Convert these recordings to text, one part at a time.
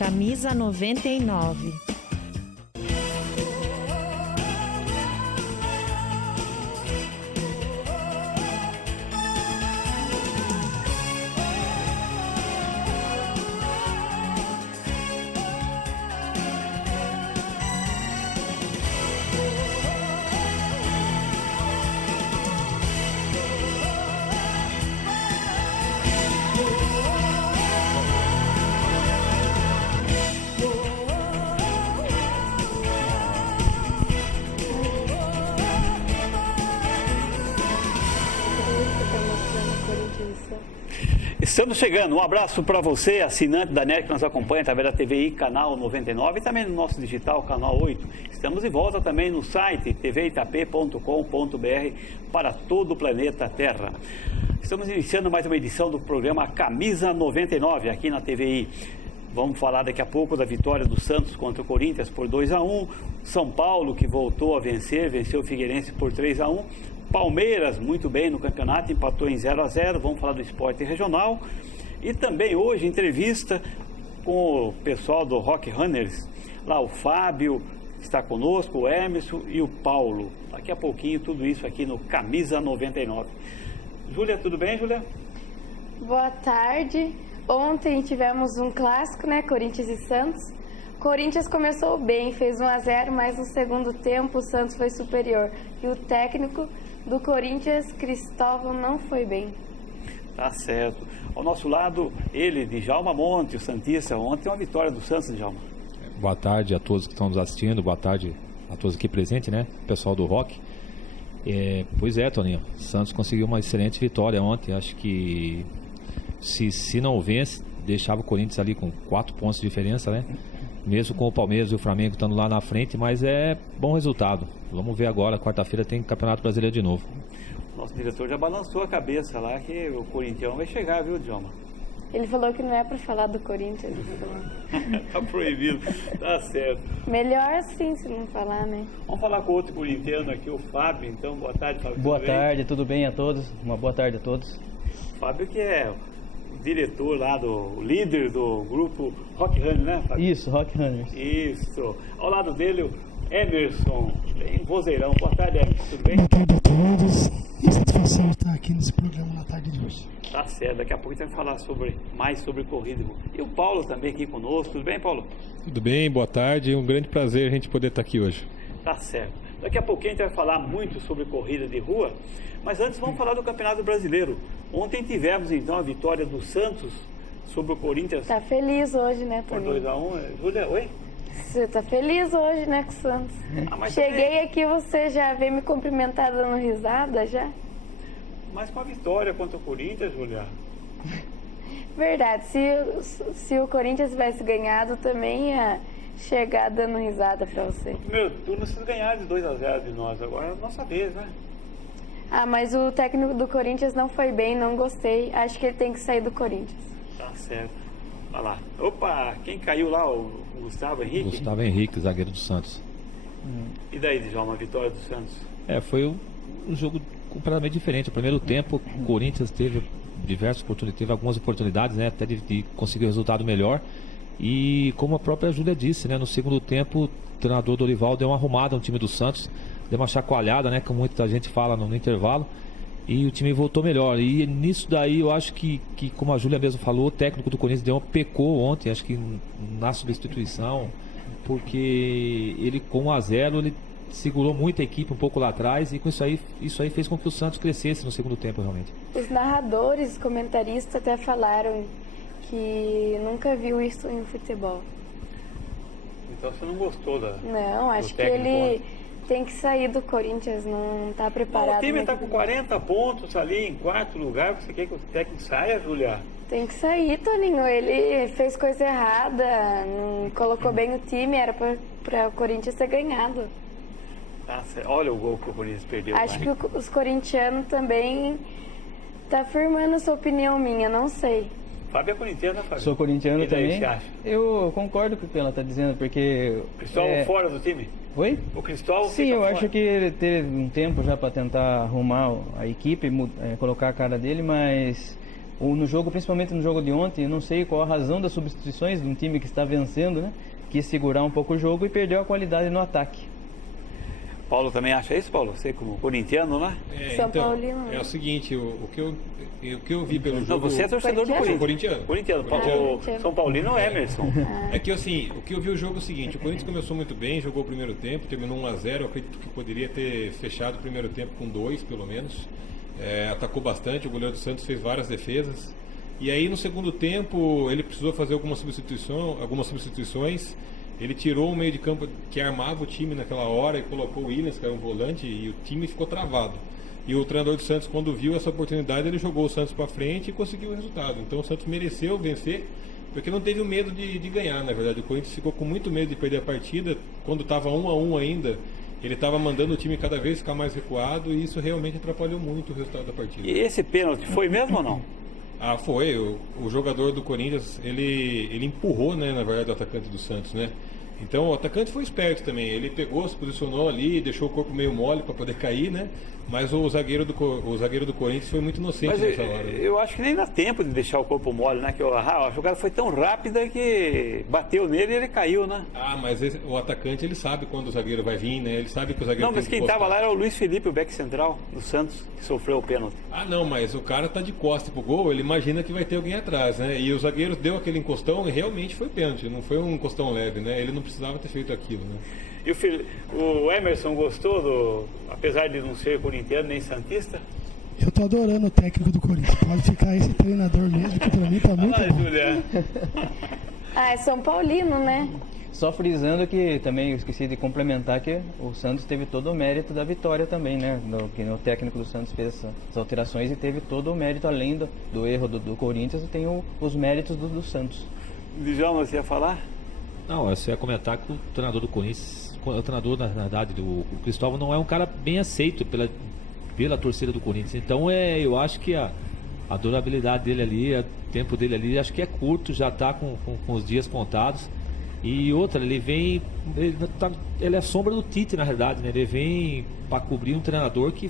Camisa 99. Estamos chegando. Um abraço para você, assinante da NERC que nos acompanha através da TVI, canal 99 e também no nosso digital, canal 8. Estamos de volta também no site tvitap.com.br para todo o planeta Terra. Estamos iniciando mais uma edição do programa Camisa 99 aqui na TVI. Vamos falar daqui a pouco da vitória do Santos contra o Corinthians por 2-1. São Paulo, que voltou a vencer, venceu o Figueirense por 3-1. Palmeiras, muito bem no campeonato, empatou em 0-0. Vamos falar do esporte regional. E também hoje, entrevista com o pessoal do Rock Runners. Lá o Fábio está conosco, o Emerson e o Paulo. Daqui a pouquinho, tudo isso aqui no Camisa 99. Júlia, tudo bem, Júlia? Boa tarde. Ontem tivemos um clássico, né? Corinthians e Santos. Corinthians começou bem, fez 1-0, mas no segundo tempo o Santos foi superior. E o técnico do Corinthians, Cristóvão, não foi bem. Tá certo. Ao nosso lado, ele, Djalma Monte, o Santista. Ontem uma vitória do Santos, Djalma. Boa tarde a todos que estão nos assistindo, boa tarde a todos aqui presentes, né? Pessoal do Rock. Pois é, Toninho, Santos conseguiu uma excelente vitória ontem. Acho que se não vence, deixava o Corinthians ali com 4 pontos de diferença, né? Mesmo com o Palmeiras e o Flamengo estando lá na frente, mas é bom resultado. Vamos ver agora, quarta-feira tem Campeonato Brasileiro de novo. Nosso diretor já balançou a cabeça lá que o Corinthians vai chegar, viu, Djalma? Ele falou que não é para falar do Corinthians. Tá proibido, tá certo. Melhor assim, se não falar, né? Vamos falar com outro corintiano aqui, o Fábio. Então, boa tarde, Fábio. Boa tarde, tudo bem a todos? Uma boa tarde a todos. Fábio que é o diretor lá, o líder do grupo Rock Runners, né, Fábio? Isso, Rock Runners. Isso. Ao lado dele, o Emerson, bem vozeirão. Boa tarde, Emerson, tudo bem? Boa tarde a todos. E satisfação estar aqui nesse programa na tarde de hoje. Tá certo, daqui a pouco a gente vai falar mais sobre corrida. E o Paulo também aqui conosco. Tudo bem, Paulo? Tudo bem, boa tarde. Um grande prazer a gente poder estar aqui hoje. Tá certo. Daqui a pouquinho a gente vai falar muito sobre corrida de rua, mas antes vamos falar do Campeonato Brasileiro. Ontem tivemos então a vitória do Santos sobre o Corinthians. Tá feliz hoje, né, por Toninho? 2-1. Júlia, oi? Você tá feliz hoje, né, com o Santos? Cheguei aqui, você já veio me cumprimentar dando risada já? Mas com a vitória contra o Corinthians, Júlia. Verdade, se o Corinthians tivesse ganhado, também ia chegar dando risada pra você. No primeiro turno vocês ganharam de 2-0 de nós, agora é a nossa vez, né? Ah, mas o técnico do Corinthians não foi bem, não gostei. Acho que ele tem que sair do Corinthians. Tá certo. Olha lá. Opa, quem caiu lá? O Gustavo Henrique? Gustavo Henrique, zagueiro do Santos. E daí, Djalma, a vitória do Santos? Foi um jogo completamente diferente. No primeiro tempo, o Corinthians teve algumas oportunidades, né? Até de conseguir um resultado melhor. E como a própria Júlia disse, né? No segundo tempo, o treinador Dorival deu uma arrumada no time do Santos. Deu uma chacoalhada, né? Como muita gente fala no intervalo. E o time voltou melhor. E nisso daí eu acho que como a Júlia mesmo falou, o técnico do Corinthians pecou ontem, acho que na substituição, porque ele com 1-0 ele segurou muito a equipe um pouco lá atrás, e com isso aí fez com que o Santos crescesse no segundo tempo realmente. Os narradores, os comentaristas até falaram que nunca viu isso em futebol. Então você não gostou Não, acho que ele tem que sair do Corinthians, não está preparado. O time está com 40 pontos ali em 4º lugar. Você quer que o técnico saia, Júlia? Tem que sair, Toninho. Ele fez coisa errada, não colocou bem o time, era para o Corinthians ter ganhado. Tá certo. Olha o gol que o Corinthians perdeu. Acho que os corintianos também tá firmando sua opinião minha, não sei. Fábio é corintiano, Fábio? Sou corintiano também. Você acha? Eu concordo com o que ela está dizendo, porque... Cristóvão fora do time? Oi? O Cristóvão Sim, eu acho que ele teve um tempo já para tentar arrumar a equipe, colocar a cara dele, mas no jogo, principalmente no jogo de ontem, eu não sei qual a razão das substituições de um time que está vencendo, né? Quis segurar um pouco o jogo e perdeu a qualidade no ataque. Paulo também acha isso, Paulo? Você como corintiano, né? São Paulino. É o seguinte, o que eu vi pelo Não, jogo... você é torcedor do Corintiano? Corinthians. Corintiano. O São Paulino é Emerson. É que assim, o que eu vi o jogo é o seguinte, o Corinthians começou muito bem, jogou o primeiro tempo, terminou 1-0, eu acredito que poderia ter fechado o primeiro tempo com 2, pelo menos. Atacou bastante, o goleiro do Santos fez várias defesas. E aí no segundo tempo ele precisou fazer algumas substituições. Ele tirou o meio de campo que armava o time naquela hora e colocou o Williams, que era um volante, e o time ficou travado. E o treinador do Santos, quando viu essa oportunidade, ele jogou o Santos para frente e conseguiu o resultado. Então o Santos mereceu vencer, porque não teve o medo de ganhar, na verdade. O Corinthians ficou com muito medo de perder a partida. Quando estava 1-1 ainda, ele estava mandando o time cada vez ficar mais recuado, e isso realmente atrapalhou muito o resultado da partida. E esse pênalti foi mesmo ou não? Ah, foi. O jogador do Corinthians, ele empurrou, né, na verdade, o atacante do Santos, né? Então o atacante foi esperto também. Ele pegou, se posicionou ali, deixou o corpo meio mole para poder cair, né? Mas o zagueiro do Corinthians foi muito inocente Mas nessa hora. eu acho que nem dá tempo de deixar o corpo mole, né? Que a jogada foi tão rápida que bateu nele e ele caiu, né? Ah, mas o atacante, ele sabe quando o zagueiro vai vir, né? Ele sabe que o zagueiro Não, mas tem que quem estava encostar. lá era o Luiz Felipe, o back central do Santos, que sofreu o pênalti. Ah, não, mas o cara tá de costa pro gol, ele imagina que vai ter alguém atrás, né? E o zagueiro deu aquele encostão e realmente foi pênalti, não foi um encostão leve, né? Ele não precisava ter feito aquilo, né? E o Emerson gostou, apesar de não ser corintiano nem santista? Eu tô adorando o técnico do Corinthians. Pode ficar esse treinador mesmo, que pra mim tá muito Olha lá, bom. Julia. É São Paulino, né? Só frisando que também eu esqueci de complementar que o Santos teve todo o mérito da vitória também, né? Que o técnico do Santos fez essas alterações e teve todo o mérito, além do erro do Corinthians, tem os méritos do Santos. Djalma, você ia falar? Não, eu só ia comentar que o treinador do Corinthians, o treinador, na verdade, o Cristóvão, não é um cara bem aceito pela torcida do Corinthians. Então, eu acho que a durabilidade dele ali, o tempo dele ali, acho que é curto, já está com os dias contados. E outra, ele é a sombra do Tite, na realidade, né? Ele vem para cobrir um treinador que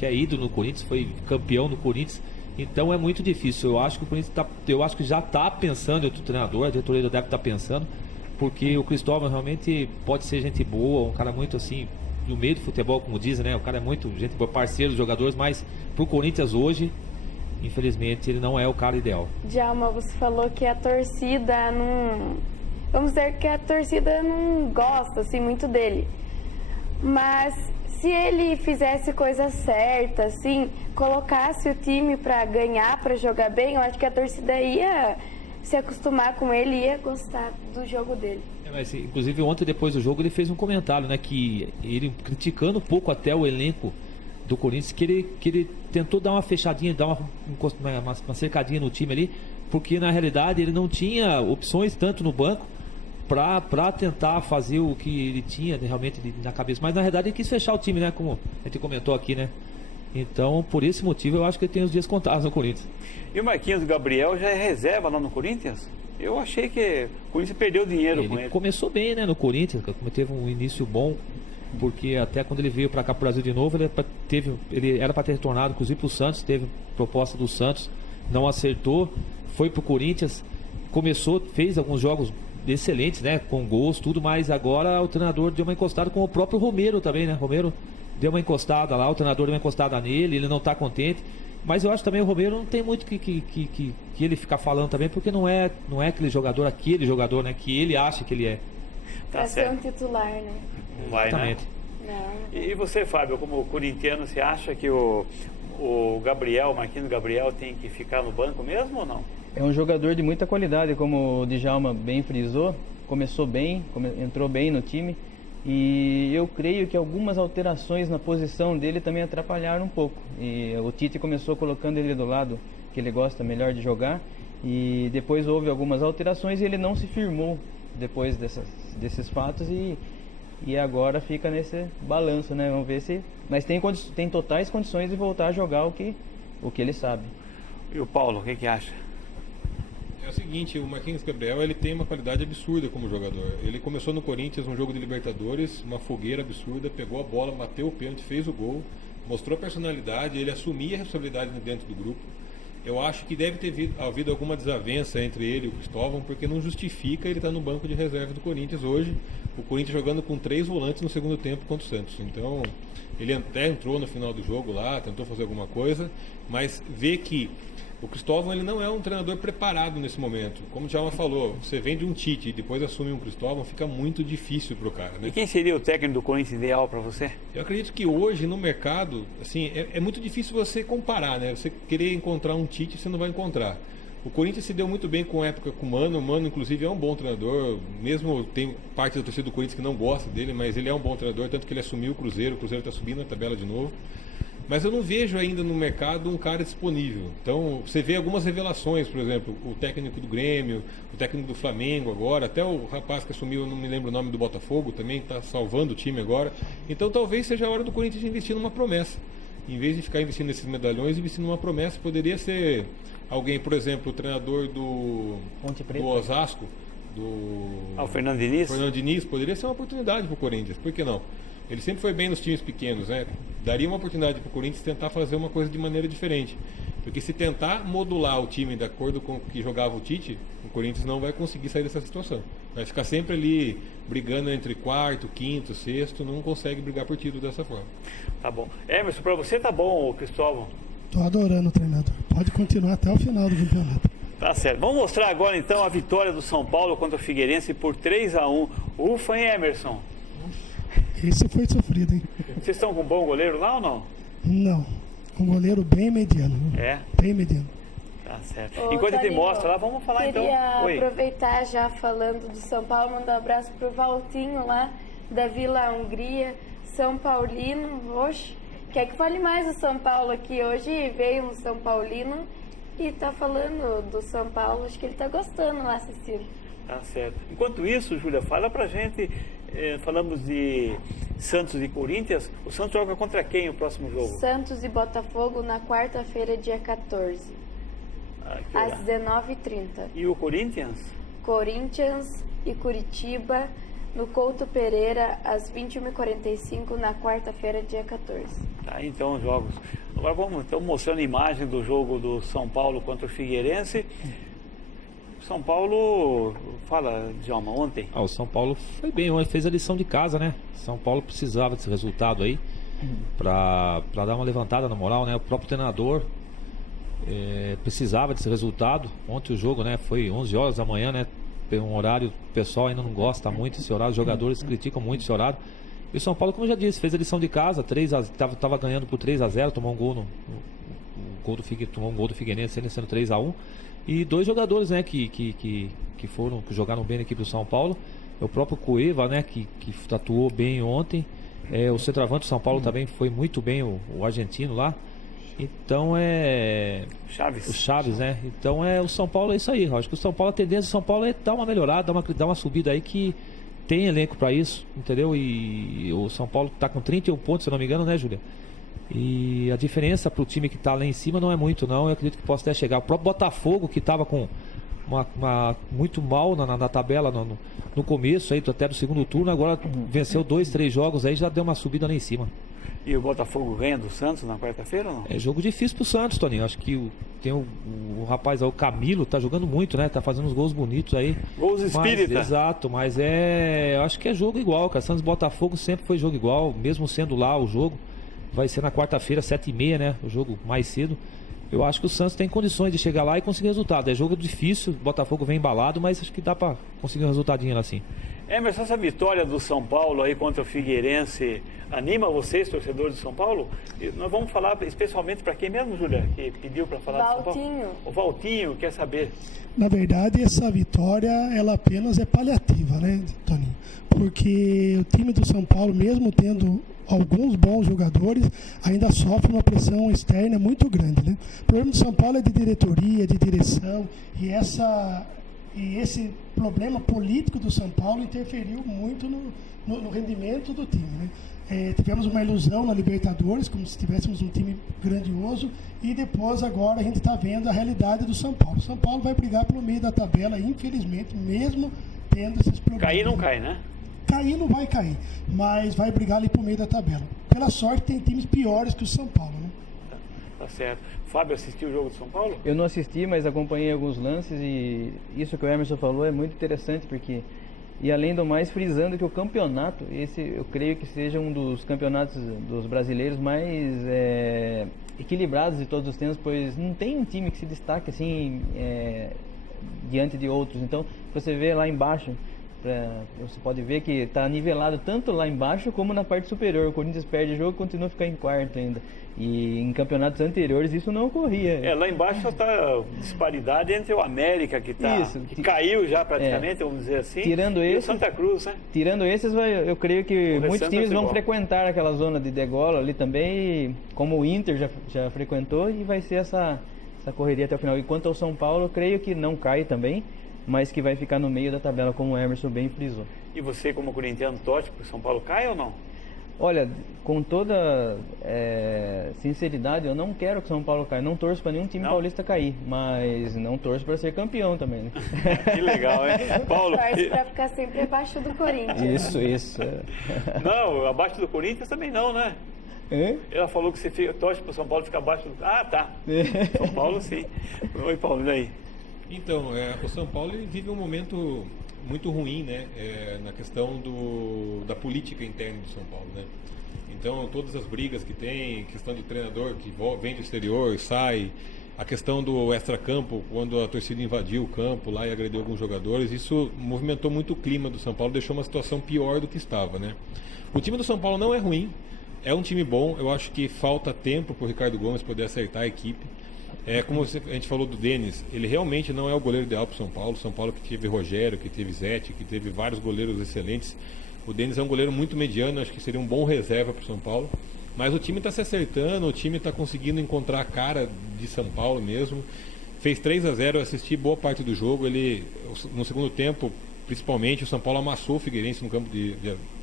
é ídolo no Corinthians, foi campeão no Corinthians. Então é muito difícil. Eu acho que o Corinthians já está pensando em outro treinador, a diretoria deve estar pensando, porque o Cristóvão realmente pode ser gente boa, um cara muito assim, no meio do futebol, como dizem, né? O cara é muito gente boa, parceiro dos jogadores, mas pro Corinthians hoje, infelizmente, ele não é o cara ideal. Djalma, você falou que a torcida não... Vamos dizer que a torcida não gosta assim muito dele. Mas se ele fizesse coisa certa, assim, colocasse o time para ganhar, para jogar bem, eu acho que a torcida ia se acostumar com ele e ia gostar do jogo dele. Mas, inclusive, ontem, depois do jogo, ele fez um comentário, né? Que ele, criticando um pouco até o elenco do Corinthians, que ele tentou dar uma fechadinha, dar uma cercadinha no time ali, porque na realidade ele não tinha opções tanto no banco para tentar fazer o que ele tinha realmente na cabeça. Mas na realidade ele quis fechar o time, né? Como a gente comentou aqui, né? Então, por esse motivo, eu acho que ele tem os dias contados no Corinthians. E o Marquinhos Gabriel já é reserva lá no Corinthians? Eu achei que o Corinthians perdeu dinheiro com Ele ele. começou bem, né, no Corinthians, teve um início bom, porque até quando ele veio para cá pro Brasil de novo, ele era para ter retornado, inclusive pro Santos, teve proposta do Santos, não acertou, foi pro Corinthians, fez alguns jogos excelentes, né, com gols, tudo, mas agora o treinador deu uma encostada com o próprio Romero também, né, Romero deu uma encostada lá, o treinador deu uma encostada nele, ele não está contente, mas eu acho também o Romero não tem muito que ele ficar falando também, porque não é aquele jogador, né, que ele acha que ele é. Tá Pra ser um certo. titular, né? Não vai, né? Exatamente. Não. E você, Fábio, como corintiano, você acha que o Marquinhos Gabriel tem que ficar no banco mesmo ou não? É um jogador de muita qualidade, como o Djalma bem frisou, começou bem, entrou bem no time, e eu creio que algumas alterações na posição dele também atrapalharam um pouco. E o Tite começou colocando ele do lado que ele gosta melhor de jogar, e depois houve algumas alterações e ele não se firmou depois desses fatos, e agora fica nesse balanço, né? Vamos ver se... Mas tem totais condições de voltar a jogar o que ele sabe. E o Paulo, o que acha? É o seguinte, o Marquinhos Gabriel, ele tem uma qualidade absurda como jogador. Ele começou no Corinthians, um jogo de Libertadores, uma fogueira absurda, pegou a bola, bateu o pênalti, fez o gol, mostrou a personalidade, ele assumia a responsabilidade dentro do grupo. eu acho que deve ter havido alguma desavença entre ele e o Cristóvão, porque não justifica ele estar no banco de reserva do Corinthians hoje. O Corinthians jogando com 3 volantes no segundo tempo contra o Santos. Então, ele até entrou no final do jogo lá, tentou fazer alguma coisa, mas vê que o Cristóvão ele não é um treinador preparado nesse momento. Como o Djalma falou, você vem de um Tite e depois assume um Cristóvão, fica muito difícil para o cara, né? E quem seria o técnico do Corinthians ideal para você? Eu acredito que hoje no mercado, assim, é muito difícil você comparar, né? Você querer encontrar um Tite, você não vai encontrar. O Corinthians se deu muito bem com a época com o Mano. O Mano, inclusive, é um bom treinador. Mesmo tem parte da torcida do Corinthians que não gosta dele, mas ele é um bom treinador, tanto que ele assumiu o Cruzeiro. O Cruzeiro está subindo na tabela de novo. Mas eu não vejo ainda no mercado um cara disponível. Então, você vê algumas revelações, por exemplo, o técnico do Grêmio, o técnico do Flamengo agora, até o rapaz que assumiu, eu não me lembro o nome, do Botafogo, também está salvando o time agora. Então, talvez seja a hora do Corinthians de investir numa promessa. Em vez de ficar investindo nesses medalhões, investir numa promessa. Poderia ser alguém, por exemplo, o treinador do Osasco, o Fernando Diniz? Fernando Diniz, poderia ser uma oportunidade para o Corinthians, por que não? Ele sempre foi bem nos times pequenos, né? Daria uma oportunidade para o Corinthians tentar fazer uma coisa de maneira diferente. Porque se tentar modular o time de acordo com o que jogava o Tite, o Corinthians não vai conseguir sair dessa situação. Vai ficar sempre ali brigando entre quarto, quinto, sexto, não consegue brigar por título dessa forma. Tá bom. Emerson, para você tá bom, Cristóvão? Tô adorando o treinador. Pode continuar até o final do campeonato. Tá certo. Vamos mostrar agora então a vitória do São Paulo contra o Figueirense por 3-1. Ufa, hein, Emerson? Esse foi sofrido, hein? Vocês estão com um bom goleiro lá ou não? Não. Um goleiro bem mediano. É? Bem mediano. Tá certo. Ô, Enquanto ele Toninho, mostra lá, vamos falar então. Queria aproveitar já falando de São Paulo, mandar um abraço pro Valtinho lá da Vila Hungria, São Paulino. Oxe, quer que fale mais do São Paulo aqui? Hoje veio um São Paulino e tá falando do São Paulo. Acho que ele tá gostando lá assistindo. Tá certo. Enquanto isso, Júlia, fala pra gente. Falamos de Santos e Corinthians. O Santos joga contra quem o próximo jogo? Santos e Botafogo na quarta-feira, dia 14, às 19h30. E o Corinthians? Corinthians e Curitiba no Couto Pereira às 21h45 na quarta-feira, dia 14. Tá, então os jogos. Agora vamos então mostrando a imagem do jogo do São Paulo contra o Figueirense. São Paulo, fala, Djalma, ontem. O São Paulo foi bem, ontem fez a lição de casa, né? São Paulo precisava desse resultado aí para dar uma levantada na moral, né? O próprio treinador precisava desse resultado. Ontem o jogo, né, foi 11 horas da manhã, né? Um horário, o pessoal ainda não gosta muito desse horário, os jogadores criticam muito esse horário. E o São Paulo, como eu já disse, fez a lição de casa, estava ganhando por 3-0, tomou um gol tomou um gol do Figueirense, sendo 3-1. E 2 jogadores, né, que jogaram bem na equipe do São Paulo. O próprio Cueva, né, que atuou bem ontem. O centroavante do São Paulo também foi muito bem, o argentino lá. Então o Chaves, né? Então o São Paulo é isso aí. Eu acho que o São Paulo, a tendência do São Paulo é dar uma melhorada, dar uma subida aí, que tem elenco para isso, entendeu? E o São Paulo está com 31 pontos, se eu não me engano, né, Júlia? E a diferença para o time que está lá em cima não é muito, não. Eu acredito que possa até chegar. O próprio Botafogo, que estava com muito mal na tabela no começo, aí, até do segundo turno, agora venceu 2, 3 jogos, aí já deu uma subida lá em cima. E o Botafogo ganha do Santos na quarta-feira ou não? É jogo difícil pro Santos, Toninho. Acho que tem o rapaz aí, o Camilo, tá jogando muito, né? Tá fazendo uns gols bonitos aí. Gols espírita. Exato, mas acho que é jogo igual, cara. Santos e Botafogo sempre foi jogo igual, mesmo sendo lá o jogo. Vai ser na quarta-feira, 7h30, né? O jogo mais cedo. Eu acho que o Santos tem condições de chegar lá e conseguir resultado. É jogo difícil, o Botafogo vem embalado, mas acho que dá pra conseguir um resultadinho lá assim. Emerson, essa vitória do São Paulo aí contra o Figueirense anima vocês, torcedores de São Paulo? E nós vamos falar especialmente para quem mesmo, Júlia, que pediu para falar de São Paulo? O Valtinho quer saber. Na verdade, essa vitória, ela apenas é paliativa, né, Toninho? Porque o time do São Paulo, mesmo tendo alguns bons jogadores, ainda sofre uma pressão externa muito grande, né? O problema do São Paulo é de diretoria, de direção, e esse problema político do São Paulo interferiu muito no rendimento do time, né? Tivemos uma ilusão na Libertadores, como se tivéssemos um time grandioso, e depois agora a gente está vendo a realidade do São Paulo. O São Paulo vai brigar pelo meio da tabela, infelizmente, mesmo tendo esses problemas. Cair não cai, né? Cair não vai cair, mas vai brigar ali pro meio da tabela. Pela sorte, tem times piores que o São Paulo, né? Tá certo. Fábio, assistiu o jogo de São Paulo? Eu não assisti, mas acompanhei alguns lances e isso que o Emerson falou é muito interessante porque, e além do mais, frisando que o campeonato, esse eu creio que seja um dos campeonatos dos brasileiros mais equilibrados de todos os tempos, pois não tem um time que se destaque assim diante de outros. Então, você vê lá embaixo, você pode ver que está nivelado tanto lá embaixo como na parte superior. O Corinthians perde o jogo e continua a ficar em quarto ainda. E em campeonatos anteriores isso não ocorria. Lá embaixo só está disparidade entre o América, que caiu já praticamente, vamos dizer assim, e o Santa Cruz, né? Tirando esses, eu creio que muitos times vão frequentar aquela zona de degola ali também, como o Inter já frequentou, e vai ser essa correria até o final. Enquanto ao São Paulo, eu creio que não cai também, mas que vai ficar no meio da tabela, como o Emerson bem frisou. E você, como corintiano, torce para o São Paulo cai ou não? Olha, com toda sinceridade, eu não quero que o São Paulo caia. Não torço para nenhum time paulista cair, mas não torço para ser campeão também, né? Que legal, hein? Paulo? Torce para ficar sempre abaixo do Corinthians. Isso. Não, abaixo do Corinthians também não, né? Ela falou que você torce para o São Paulo ficar abaixo do... Ah, tá. São Paulo, sim. Oi, Paulo, e daí? Então, o São Paulo vive um momento muito ruim, né, na questão da política interna do São Paulo, né? Então, todas as brigas que tem, questão de treinador que vem do exterior, sai, a questão do extracampo, quando a torcida invadiu o campo lá e agrediu alguns jogadores, isso movimentou muito o clima do São Paulo, deixou uma situação pior do que estava, né? O time do São Paulo não é ruim, é um time bom, eu acho que falta tempo para o Ricardo Gomes poder acertar a equipe. Como a gente falou do Denis, ele realmente não é o goleiro ideal para o São Paulo que teve Rogério, que teve Zete, que teve vários goleiros excelentes. O Denis é um goleiro muito mediano, acho que seria um bom reserva para o São Paulo. Mas o time está se acertando, o time está conseguindo encontrar a cara de São Paulo mesmo. Fez 3-0, eu assisti boa parte do jogo. Ele, no segundo tempo, principalmente, o São Paulo amassou o Figueirense no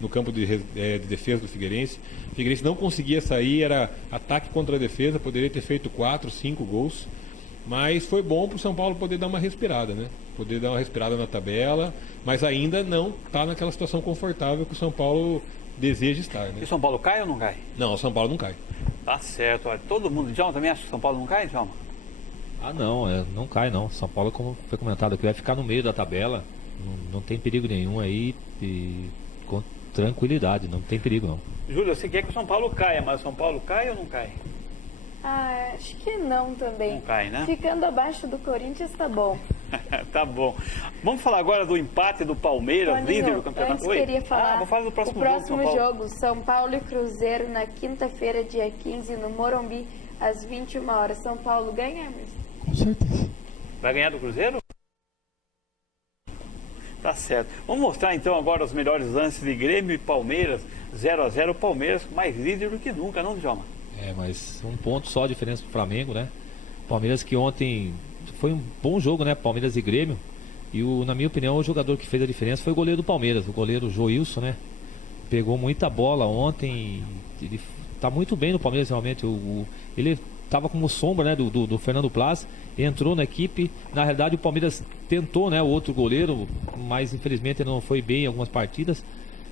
campo de defesa do Figueirense. O Figueirense não conseguia sair, era ataque contra a defesa, poderia ter feito 4, 5 gols. Mas foi bom para o São Paulo poder dar uma respirada, né? Poder dar uma respirada na tabela, mas ainda não está naquela situação confortável que o São Paulo deseja estar, né? E o São Paulo cai ou não cai? Não, o São Paulo não cai. Tá certo. Olha, todo mundo, Djalma, também acha que o São Paulo não cai, Djalma? Não, não cai não. São Paulo, como foi comentado aqui, vai ficar no meio da tabela. Não tem perigo nenhum aí, e com tranquilidade, não tem perigo não. Júlio, você quer que o São Paulo caia, mas o São Paulo cai ou não cai? Acho que não também. Não cai, né? Ficando abaixo do Corinthians tá bom. Tá bom. Vamos falar agora do empate do Palmeiras, Toninho, líder do campeonato. Antes queria falar vou falar do próximo o próximo jogo, jogo, São Paulo e Cruzeiro, na quinta-feira, dia 15, no Morumbi, às 21 horas. São Paulo ganha, Emerson? Com certeza. Vai ganhar do Cruzeiro? Tá certo. Vamos mostrar então agora os melhores lances de Grêmio e Palmeiras. 0-0, Palmeiras mais líder do que nunca, não, Djalma? Mas um ponto só a diferença do Flamengo, né? Palmeiras que ontem foi um bom jogo, né? Palmeiras e Grêmio. E na minha opinião, o jogador que fez a diferença foi o goleiro do Palmeiras, o goleiro Joilson, né? Pegou muita bola ontem. Ele tá muito bem no Palmeiras, realmente. Ele estava como sombra, né, do Fernando Plas, entrou na equipe. Na realidade, o Palmeiras tentou, né, o outro goleiro, mas infelizmente ele não foi bem em algumas partidas.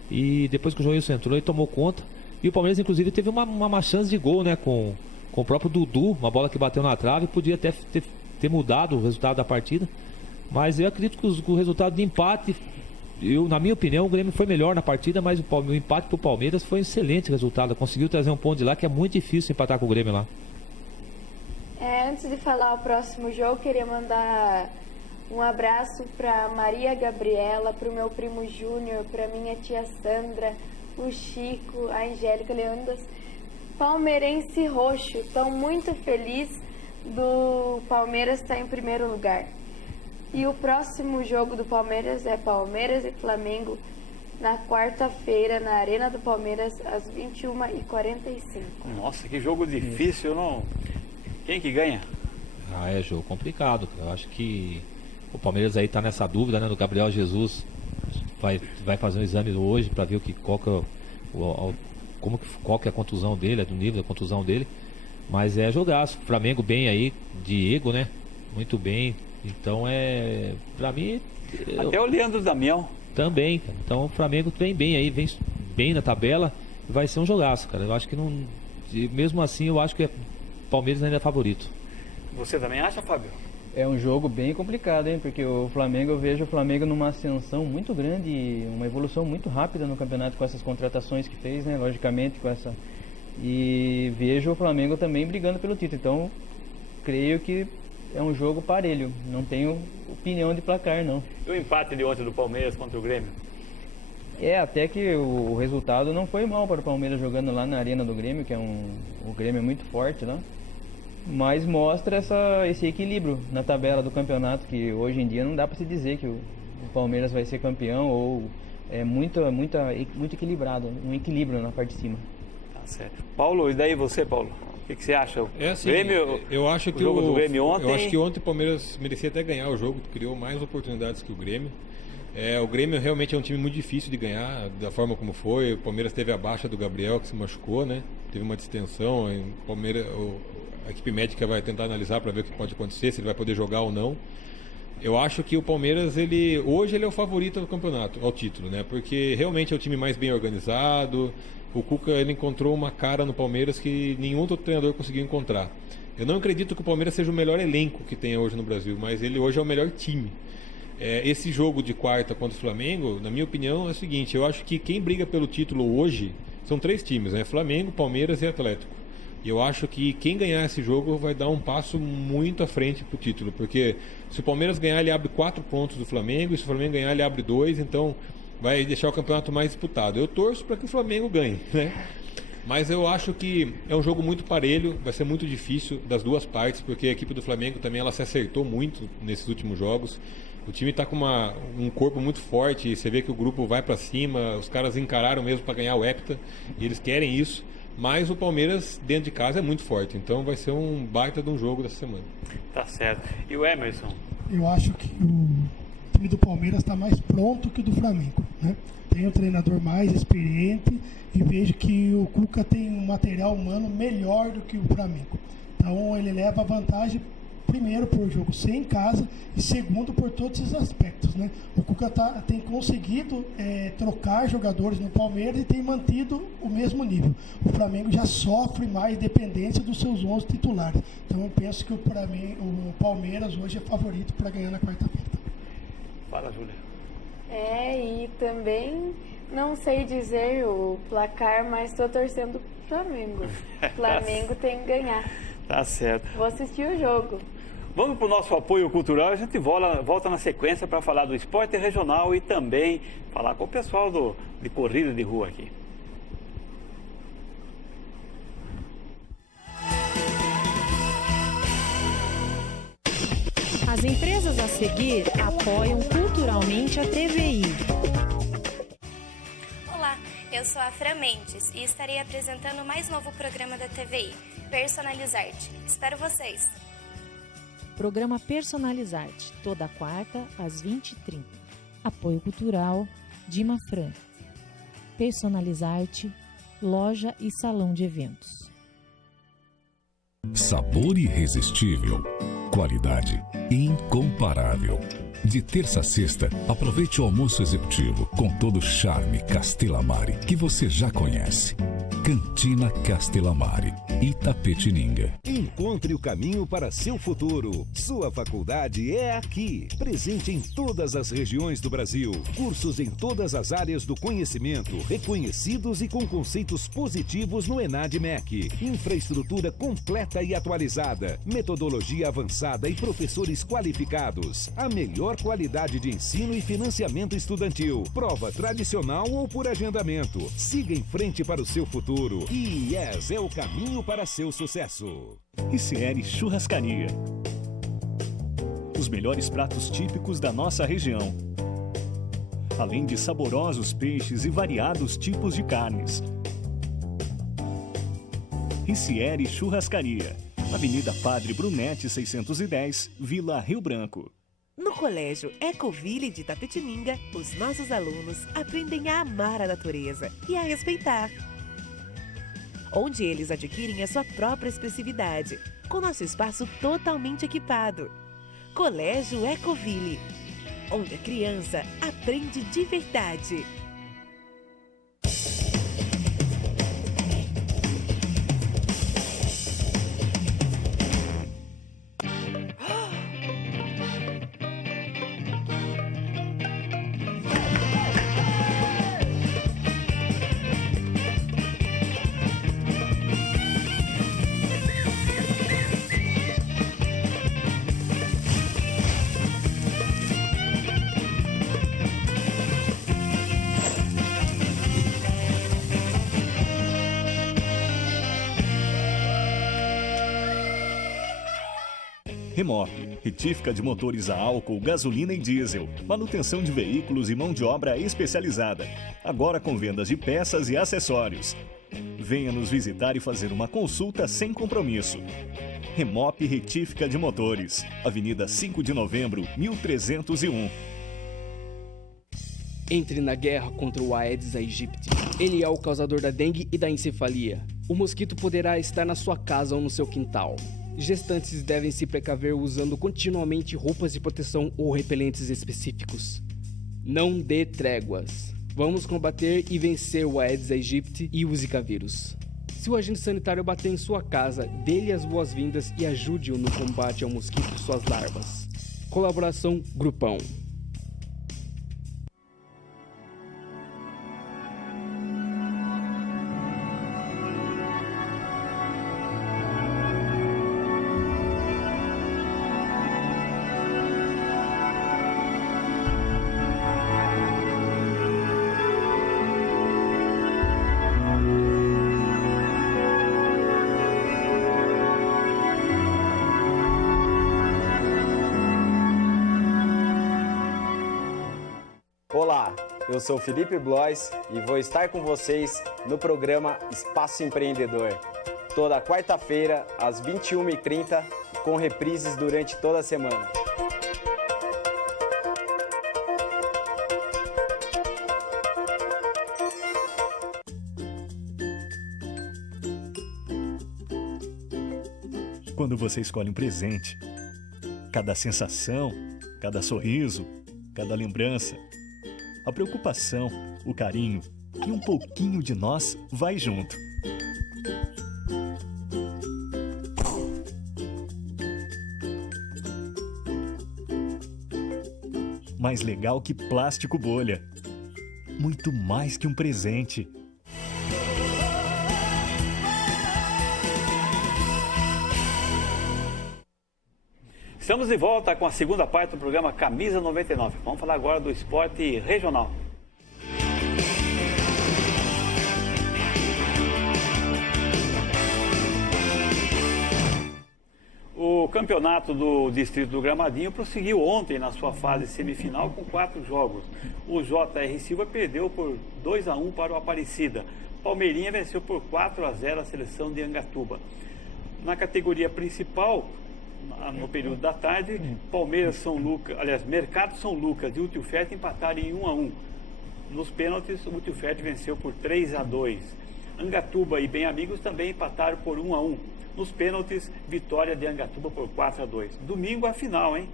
E depois que o Joilson entrou, ele tomou conta. E o Palmeiras, inclusive, teve uma chance de gol, né, com o próprio Dudu, uma bola que bateu na trave, podia até ter mudado o resultado da partida. Mas eu acredito que o resultado de empate, na minha opinião, o Grêmio foi melhor na partida, mas o empate para o Palmeiras foi um excelente resultado. Conseguiu trazer um ponto de lá, que é muito difícil empatar com o Grêmio lá. Antes de falar o próximo jogo, queria mandar um abraço para Maria Gabriela, para o meu primo Júnior, para minha tia Sandra, o Chico, a Angélica Leandras, palmeirense roxo. Estão muito felizes do Palmeiras estar em primeiro lugar. E o próximo jogo do Palmeiras é Palmeiras e Flamengo na quarta-feira, na Arena do Palmeiras, às 21h45. Nossa, que jogo difícil, não? Quem que ganha? É jogo complicado. Eu acho que o Palmeiras aí tá nessa dúvida, né, do Gabriel Jesus. Vai fazer um exame hoje para ver qual que é a contusão dele, do nível da contusão dele. Mas é jogaço. Flamengo bem aí, Diego, né? Muito bem. Então pra mim. Até o Leandro Damião. Também, cara. Então o Flamengo vem bem aí, vem bem na tabela. Vai ser um jogaço, cara. Eu acho que não. Mesmo assim, eu acho que Palmeiras ainda é favorito. Você também acha, Fábio? É um jogo bem complicado, hein? Porque o Flamengo, eu vejo o Flamengo numa ascensão muito grande e uma evolução muito rápida no campeonato com essas contratações que fez, né? Logicamente com essa... E vejo o Flamengo também brigando pelo título. Então, creio que é um jogo parelho. Não tenho opinião de placar, não. E o empate de ontem do Palmeiras contra o Grêmio? Até que o resultado não foi mal para o Palmeiras jogando lá na Arena do Grêmio, que o Grêmio é muito forte lá. Mas mostra esse equilíbrio na tabela do campeonato, que hoje em dia não dá para se dizer que o Palmeiras vai ser campeão, ou é muito equilibrado, um equilíbrio na parte de cima. Tá certo. Paulo, e daí você, Paulo? O que você acha? Assim, Grêmio, eu acho que o jogo do Grêmio ontem... Eu acho que ontem o Palmeiras merecia até ganhar o jogo, criou mais oportunidades que o Grêmio. O Grêmio realmente é um time muito difícil de ganhar, da forma como foi. O Palmeiras teve a baixa do Gabriel, que se machucou, né? Teve uma distensão. A equipe médica vai tentar analisar para ver o que pode acontecer, se ele vai poder jogar ou não. Eu acho que o Palmeiras, hoje ele é o favorito do campeonato, ao título, né? Porque realmente é o time mais bem organizado. O Cuca, ele encontrou uma cara no Palmeiras que nenhum outro treinador conseguiu encontrar. Eu não acredito que o Palmeiras seja o melhor elenco que tem hoje no Brasil, mas ele hoje é o melhor time. Esse jogo de quarta contra o Flamengo, na minha opinião, é o seguinte: eu acho que quem briga pelo título hoje são 3 times, né? Flamengo, Palmeiras e Atlético. E eu acho que quem ganhar esse jogo vai dar um passo muito à frente para o título, porque se o Palmeiras ganhar, ele abre 4 pontos do Flamengo, e se o Flamengo ganhar, ele abre 2, então vai deixar o campeonato mais disputado. Eu torço para que o Flamengo ganhe, né? Mas eu acho que é um jogo muito parelho, vai ser muito difícil das duas partes, porque a equipe do Flamengo também ela se acertou muito nesses últimos jogos. O time está com um corpo muito forte, você vê que o grupo vai para cima, os caras encararam mesmo para ganhar o hepta, e eles querem isso. Mas o Palmeiras, dentro de casa, é muito forte. Então vai ser um baita de um jogo dessa semana. Tá certo. E o Emerson? Eu acho que o time do Palmeiras está mais pronto que o do Flamengo, né? Tem um treinador mais experiente e vejo que o Cuca tem um material humano melhor do que o Flamengo. Então ele leva vantagem, primeiro por jogo ser em casa e segundo por todos esses aspectos, né? O Cuca tem conseguido trocar jogadores no Palmeiras e tem mantido o mesmo nível. O Flamengo já sofre mais dependência dos seus 11 titulares. Então eu penso que o Palmeiras hoje é favorito para ganhar na quarta-feira. Fala, Júlia. E também não sei dizer o placar, mas estou torcendo pro Flamengo. O Flamengo tem que ganhar. Tá certo. Vou assistir o jogo. Vamos para o nosso apoio cultural. A gente volta na sequência para falar do esporte regional e também falar com o pessoal de corrida de rua aqui. As empresas a seguir apoiam culturalmente a TVI. Olá, eu sou a Fran Mendes e estarei apresentando o mais novo programa da TVI, Personalizarte. Espero vocês! Programa Personalizarte, toda quarta às 20h30. Apoio cultural, Dima Fran. Personalizarte, loja e salão de eventos. Sabor irresistível, qualidade incomparável. De terça a sexta, aproveite o almoço executivo com todo o charme Castellamare que você já conhece. Cantina Castellamare, Itapetininga. Encontre o caminho para seu futuro. Sua faculdade é aqui. Presente em todas as regiões do Brasil. Cursos em todas as áreas do conhecimento, reconhecidos e com conceitos positivos no ENAD-MEC. Infraestrutura completa e atualizada. Metodologia avançada e professores qualificados. A melhor qualidade de ensino e financiamento estudantil. Prova tradicional ou por agendamento. Siga em frente para o seu futuro. IES é o caminho para seu sucesso. ICR Churrascaria. Os melhores pratos típicos da nossa região. Além de saborosos peixes e variados tipos de carnes. ICR Churrascaria. Avenida Padre Brunete 610, Vila Rio Branco. No Colégio Ecoville de Itapetininga, os nossos alunos aprendem a amar a natureza e a respeitar. Onde eles adquirem a sua própria expressividade, com nosso espaço totalmente equipado. Colégio Ecoville, onde a criança aprende de verdade. Remop, retífica de motores a álcool, gasolina e diesel, manutenção de veículos e mão de obra especializada. Agora com vendas de peças e acessórios. Venha nos visitar e fazer uma consulta sem compromisso. Remop Retífica de Motores, Avenida 5 de Novembro, 1301. Entre na guerra contra o Aedes aegypti. Ele é o causador da dengue e da encefalia. O mosquito poderá estar na sua casa ou no seu quintal. Gestantes devem se precaver usando continuamente roupas de proteção ou repelentes específicos. Não dê tréguas. Vamos combater e vencer o Aedes aegypti e o Zika vírus. Se o agente sanitário bater em sua casa, dê-lhe as boas-vindas e ajude-o no combate ao mosquito e suas larvas. Colaboração Grupão. Olá, eu sou Felipe Blois e vou estar com vocês no programa Espaço Empreendedor, toda quarta-feira às 21h30, com reprises durante toda a semana. Quando você escolhe um presente, cada sensação, cada sorriso, cada lembrança, a preocupação, o carinho e um pouquinho de nós vai junto. Mais legal que plástico bolha. Muito mais que um presente. Estamos de volta com a segunda parte do programa Camisa 99. Vamos falar agora do esporte regional. O campeonato do Distrito do Gramadinho prosseguiu ontem na sua fase semifinal com 4 jogos. O JR Silva perdeu por 2-1 para o Aparecida. Palmeirinha venceu por 4-0 a seleção de Angatuba. Na categoria principal, no período da tarde, Mercado São Lucas e Utilfert empataram em 1-1. Nos pênaltis, o Utilfert venceu por 3-2. Angatuba e Bem Amigos também empataram por 1-1. Nos pênaltis, vitória de Angatuba por 4-2. Domingo a final, hein?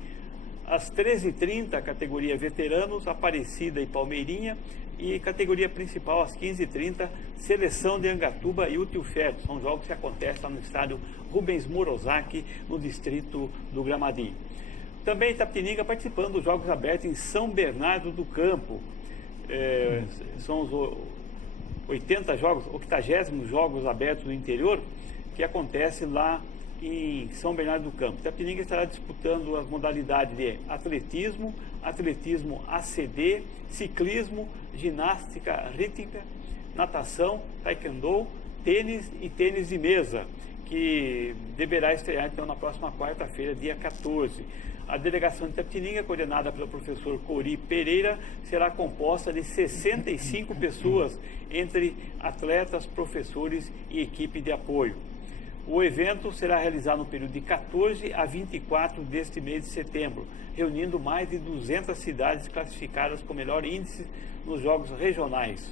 Às 13h30, categoria veteranos, Aparecida e Palmeirinha. E categoria principal, às 15h30, Seleção de Angatuba e Utilfert. São jogos que acontecem lá no estádio Rubens Morozaki, no distrito do Gramadinho. Também Itapetininga participando dos Jogos Abertos em São Bernardo do Campo. São os 80 jogos, 80º Jogos Abertos do interior, que acontece lá em São Bernardo do Campo. Itapetininga estará disputando as modalidades de atletismo, atletismo ACD, ciclismo, ginástica rítmica, natação, taekwondo, tênis e tênis de mesa, que deverá estrear então na próxima quarta-feira, dia 14. A delegação de Itapetininga, coordenada pelo professor Cori Pereira, será composta de 65 pessoas, entre atletas, professores e equipe de apoio. O evento será realizado no período de 14 a 24 deste mês de setembro, reunindo mais de 200 cidades classificadas com melhor índice nos jogos regionais.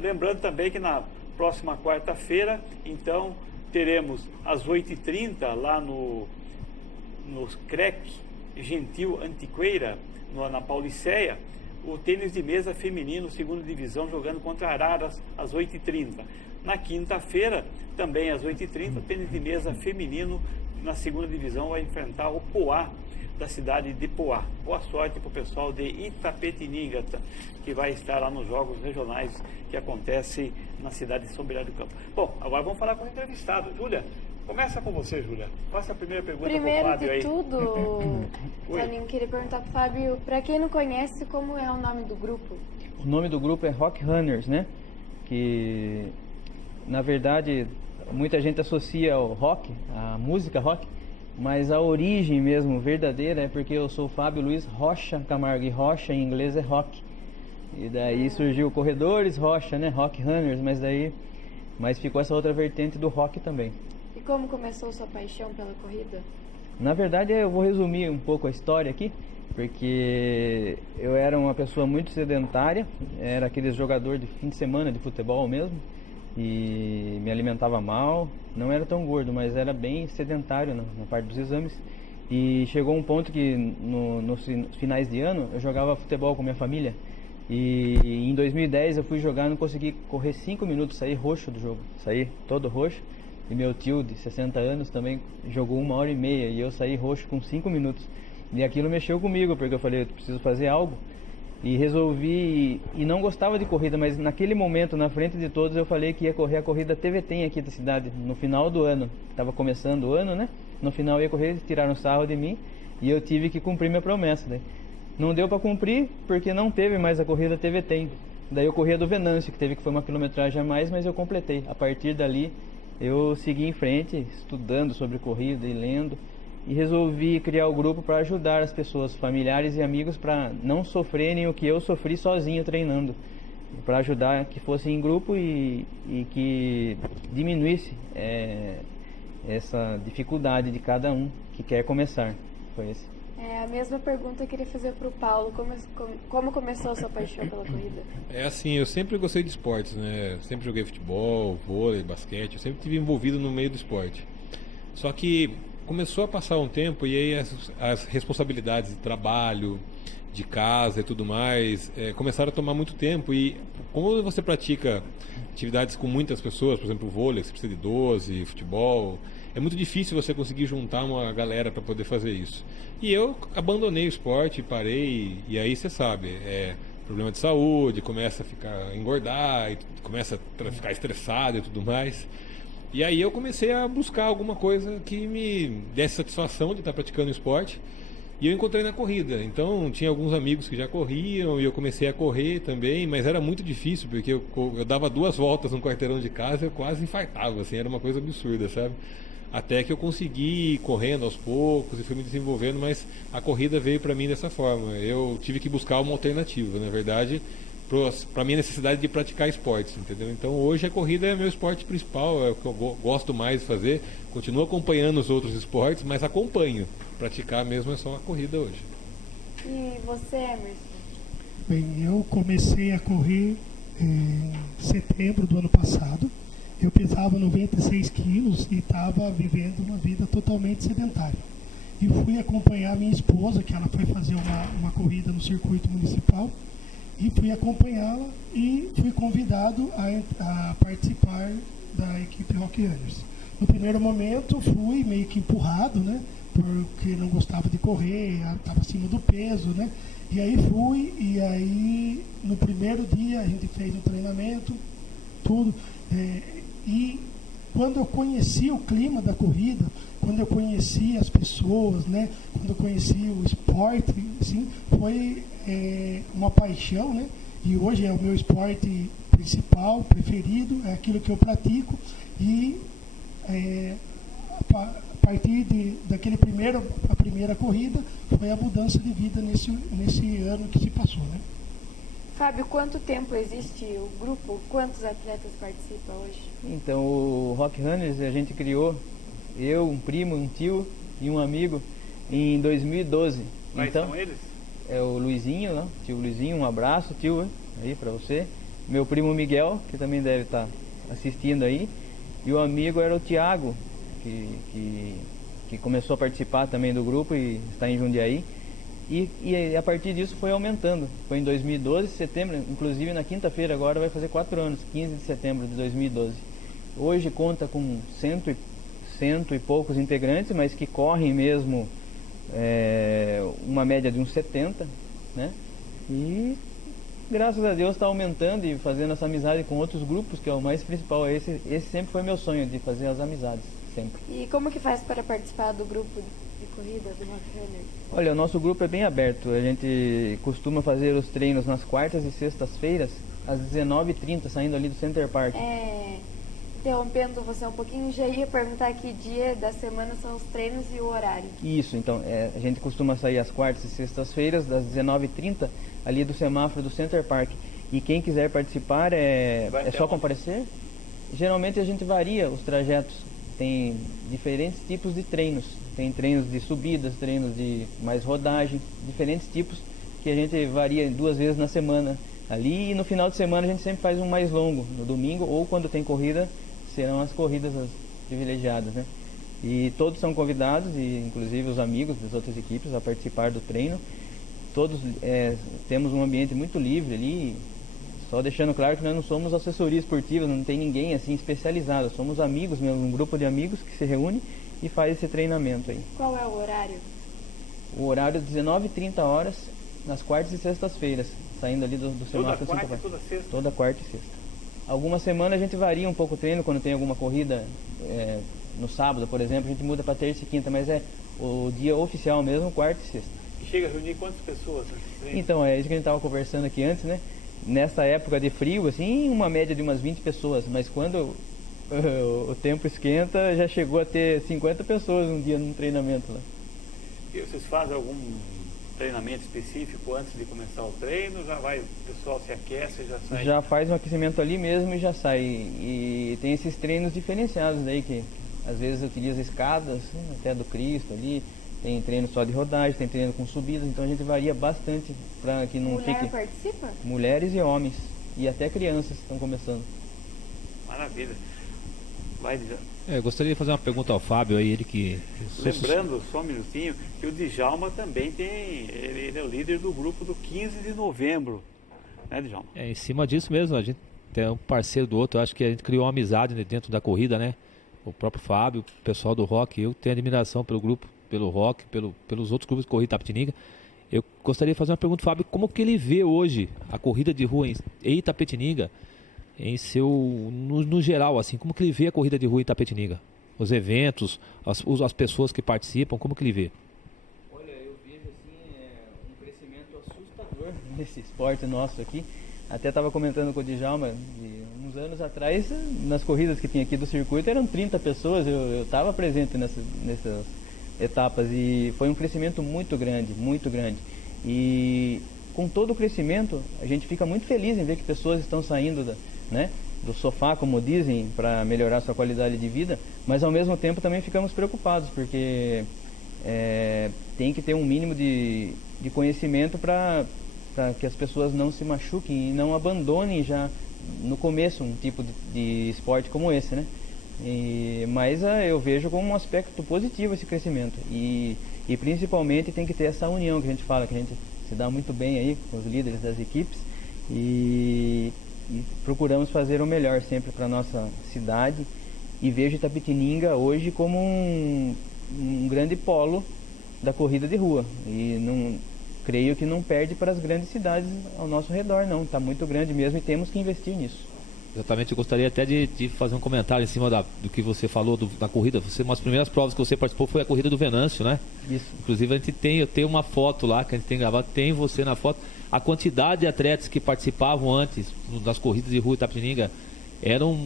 Lembrando também que na próxima quarta-feira, então, teremos às 8h30 lá no CREC Gentil Antiqueira, na Pauliceia, o tênis de mesa feminino, segunda divisão, jogando contra Araras às 8h30. Na quinta-feira, também às 8h30, o tênis de mesa feminino na segunda divisão vai enfrentar o Poá, da cidade de Poá. Boa sorte para o pessoal de Itapetininga, que vai estar lá nos jogos regionais que acontecem na cidade de São Bernardo do Campo. Bom, agora vamos falar com o entrevistado. Júlia, começa com você, Júlia. Faça a primeira pergunta para o Fábio aí. Primeiro de tudo, Toninho, queria perguntar para o Fábio, para quem não conhece, como é o nome do grupo? O nome do grupo é Rock Runners, né? Que, na verdade, muita gente associa o rock, a música rock, mas a origem mesmo, verdadeira, é porque eu sou Fábio Luiz Rocha Camargo, e Rocha em inglês é rock. E daí surgiu Corredores Rocha, né? Rock Runners, mas ficou essa outra vertente do rock também. E como começou sua paixão pela corrida? Na verdade, eu vou resumir um pouco a história aqui, porque eu era uma pessoa muito sedentária, era aquele jogador de fim de semana de futebol mesmo, e me alimentava mal, não era tão gordo, mas era bem sedentário na parte dos exames. E chegou um ponto que nos finais de ano eu jogava futebol com minha família, e em 2010 eu fui jogar e não consegui correr 5 minutos, saí roxo do jogo, saí todo roxo. E meu tio de 60 anos também jogou 1h30 e eu saí roxo com 5 minutos. E aquilo mexeu comigo, porque eu falei, eu preciso fazer algo. E resolvi, e não gostava de corrida, mas naquele momento, na frente de todos, eu falei que ia correr a corrida TVT aqui da cidade, no final do ano. Estava começando o ano, né? No final eu ia correr, tiraram sarro de mim e eu tive que cumprir minha promessa. Daí. Não deu para cumprir, porque não teve mais a corrida TVT. Daí eu corri a do Venâncio, que foi uma quilometragem a mais, mas eu completei. A partir dali, eu segui em frente, estudando sobre corrida e lendo, e resolvi criar o grupo para ajudar as pessoas, familiares e amigos, para não sofrerem o que eu sofri sozinho treinando, para ajudar que fosse em grupo e que diminuísse essa dificuldade de cada um que quer começar. Foi esse. A mesma pergunta eu queria fazer para o Paulo. Como começou a sua paixão pela corrida? É assim, eu sempre gostei de esportes, né? Sempre joguei futebol, vôlei, basquete. Eu sempre estive envolvido no meio do esporte. Só que começou a passar um tempo e aí as responsabilidades de trabalho, de casa e tudo mais começaram a tomar muito tempo. E como você pratica atividades com muitas pessoas, por exemplo, o vôlei, você precisa de 12, futebol... É muito difícil você conseguir juntar uma galera para poder fazer isso. E eu abandonei o esporte, parei, e aí você sabe, problema de saúde, começa a engordar, começa a ficar estressado e tudo mais. E aí eu comecei a buscar alguma coisa que me desse satisfação de estar praticando esporte, e eu encontrei na corrida. Então tinha alguns amigos que já corriam, e eu comecei a correr também, mas era muito difícil, porque eu dava 2 voltas no quarteirão de casa e eu quase infartava, assim, era uma coisa absurda, sabe? Até que eu consegui ir correndo aos poucos e fui me desenvolvendo, mas a corrida veio para mim dessa forma. Eu tive que buscar uma alternativa, na verdade, para a minha necessidade de praticar esportes, entendeu? Então hoje a corrida é meu esporte principal, é o que eu gosto mais de fazer. Continuo acompanhando os outros esportes, mas acompanho. Praticar mesmo é só a corrida hoje. E você, Emerson? Bem, eu comecei a correr em setembro do ano passado. Eu pesava 96 quilos e estava vivendo uma vida totalmente sedentária. E fui acompanhar minha esposa, que ela foi fazer uma corrida no circuito municipal, e fui acompanhá-la e fui convidado a participar da equipe Rock Runners. No primeiro momento fui meio que empurrado, né? Porque não gostava de correr, estava acima do peso, né? E aí fui, e aí no primeiro dia a gente fez um treinamento, tudo. E quando eu conheci o clima da corrida, quando eu conheci as pessoas, né, quando eu conheci o esporte, assim, foi uma paixão, né, e hoje é o meu esporte principal, preferido, é aquilo que eu pratico, e a partir daquele a primeira corrida, foi a mudança de vida nesse ano que se passou, né. Fábio, quanto tempo existe o grupo? Quantos atletas participam hoje? Então, o Rock Runners a gente criou, eu, um primo, um tio e um amigo, em 2012. Quais então, são eles? É o Luizinho, né? Tio Luizinho, um abraço, tio, aí pra você. Meu primo Miguel, que também deve estar assistindo aí. E o amigo era o Thiago, que começou a participar também do grupo e está em Jundiaí. E a partir disso foi aumentando. Foi em 2012, setembro, inclusive na quinta-feira agora vai fazer 4 anos, 15 de setembro de 2012. Hoje conta com cento e poucos integrantes, mas que correm mesmo uma média de uns 70, né? E graças a Deus está aumentando e fazendo essa amizade com outros grupos, que é o mais principal. Esse sempre foi meu sonho, de fazer as amizades, sempre. E como que faz para participar do grupo de corrida do Rock Runners? Olha, o nosso grupo é bem aberto. A gente costuma fazer os treinos nas quartas e sextas-feiras, às 19h30, saindo ali do Center Park. interrompendo você um pouquinho, já ia perguntar que dia da semana são os treinos e o horário. Isso, então, a gente costuma sair às quartas e sextas-feiras, das 19h30, ali do semáforo do Center Park. E quem quiser participar, é só comparecer. Geralmente a gente varia os trajetos, tem diferentes tipos de treinos. Tem treinos de subidas, treinos de mais rodagem, diferentes tipos que a gente varia 2 vezes na semana ali, e no final de semana a gente sempre faz um mais longo, no domingo, ou quando tem corrida, serão as corridas as privilegiadas, né? E todos são convidados, e inclusive os amigos das outras equipes, a participar do treino. Todos temos um ambiente muito livre ali, só deixando claro que nós não somos assessoria esportiva, não tem ninguém assim especializado, somos amigos mesmo, um grupo de amigos que se reúne e faz esse treinamento aí. Qual é o horário? O horário é 19h30, nas quartas e sextas-feiras, saindo ali do semáforo. Toda quarta e toda sexta? Toda quarta e sexta. Algumas semanas a gente varia um pouco o treino, quando tem alguma corrida no sábado, por exemplo, a gente muda para terça e quinta, mas é o dia oficial mesmo, quarta e sexta. E chega a reunir quantas pessoas? Então, é isso que a gente estava conversando aqui antes, né? Nessa época de frio, assim, uma média de umas 20 pessoas, mas quando o tempo esquenta, já chegou a ter 50 pessoas um dia num treinamento lá. E vocês fazem algum treinamento específico antes de começar o treino? Já vai, o pessoal se aquece e já sai? Já faz um aquecimento ali mesmo e já sai. E tem esses treinos diferenciados aí, que às vezes utiliza escadas, até do Cristo ali. Tem treino só de rodagem, tem treino com subidas, então a gente varia bastante para que não fique... Mulher participa? Mulheres e homens, e até crianças estão começando. Maravilha. Vai, Djalma. Eu gostaria de fazer uma pergunta ao Fábio aí, ele que... Lembrando, só um minutinho, que o Djalma também tem, ele é o líder do grupo do 15 de novembro, né, Djalma? Em cima disso mesmo, a gente tem um parceiro do outro, eu acho que a gente criou uma amizade dentro da corrida, né? O próprio Fábio, o pessoal do Rock, eu tenho admiração pelo grupo, pelo Rock, pelos outros grupos de corrida Itapetininga. Eu gostaria de fazer uma pergunta, Fábio, como que ele vê hoje a corrida de rua em Itapetininga, no geral, assim, como que ele vê a corrida de rua em Itapetininga? Os eventos, as pessoas que participam, como que ele vê? Olha, eu vejo assim, um crescimento assustador nesse esporte nosso aqui. Até estava comentando com o Djalma, uns anos atrás, nas corridas que tinha aqui do circuito, eram 30 pessoas, eu estava presente nessas etapas, e foi um crescimento muito grande, muito grande. E com todo o crescimento, a gente fica muito feliz em ver que pessoas estão saindo do sofá, como dizem, para melhorar sua qualidade de vida, mas ao mesmo tempo também ficamos preocupados, porque tem que ter um mínimo de conhecimento para que as pessoas não se machuquem e não abandonem já no começo um tipo de esporte como esse, né? Mas eu vejo como um aspecto positivo esse crescimento, e principalmente tem que ter essa união que a gente fala, que a gente se dá muito bem aí com os líderes das equipes, e procuramos fazer o melhor sempre para a nossa cidade, e vejo Itapetininga hoje como um grande polo da corrida de rua, e creio que não perde para as grandes cidades ao nosso redor, não, está muito grande mesmo, e temos que investir nisso. Exatamente, eu gostaria até de fazer um comentário em cima do que você falou da corrida. Uma das primeiras provas que você participou foi a corrida do Venâncio, né? Isso. Inclusive eu tenho uma foto lá que a gente tem gravado, tem você na foto. A quantidade de atletas que participavam antes das corridas de rua Itapetininga eram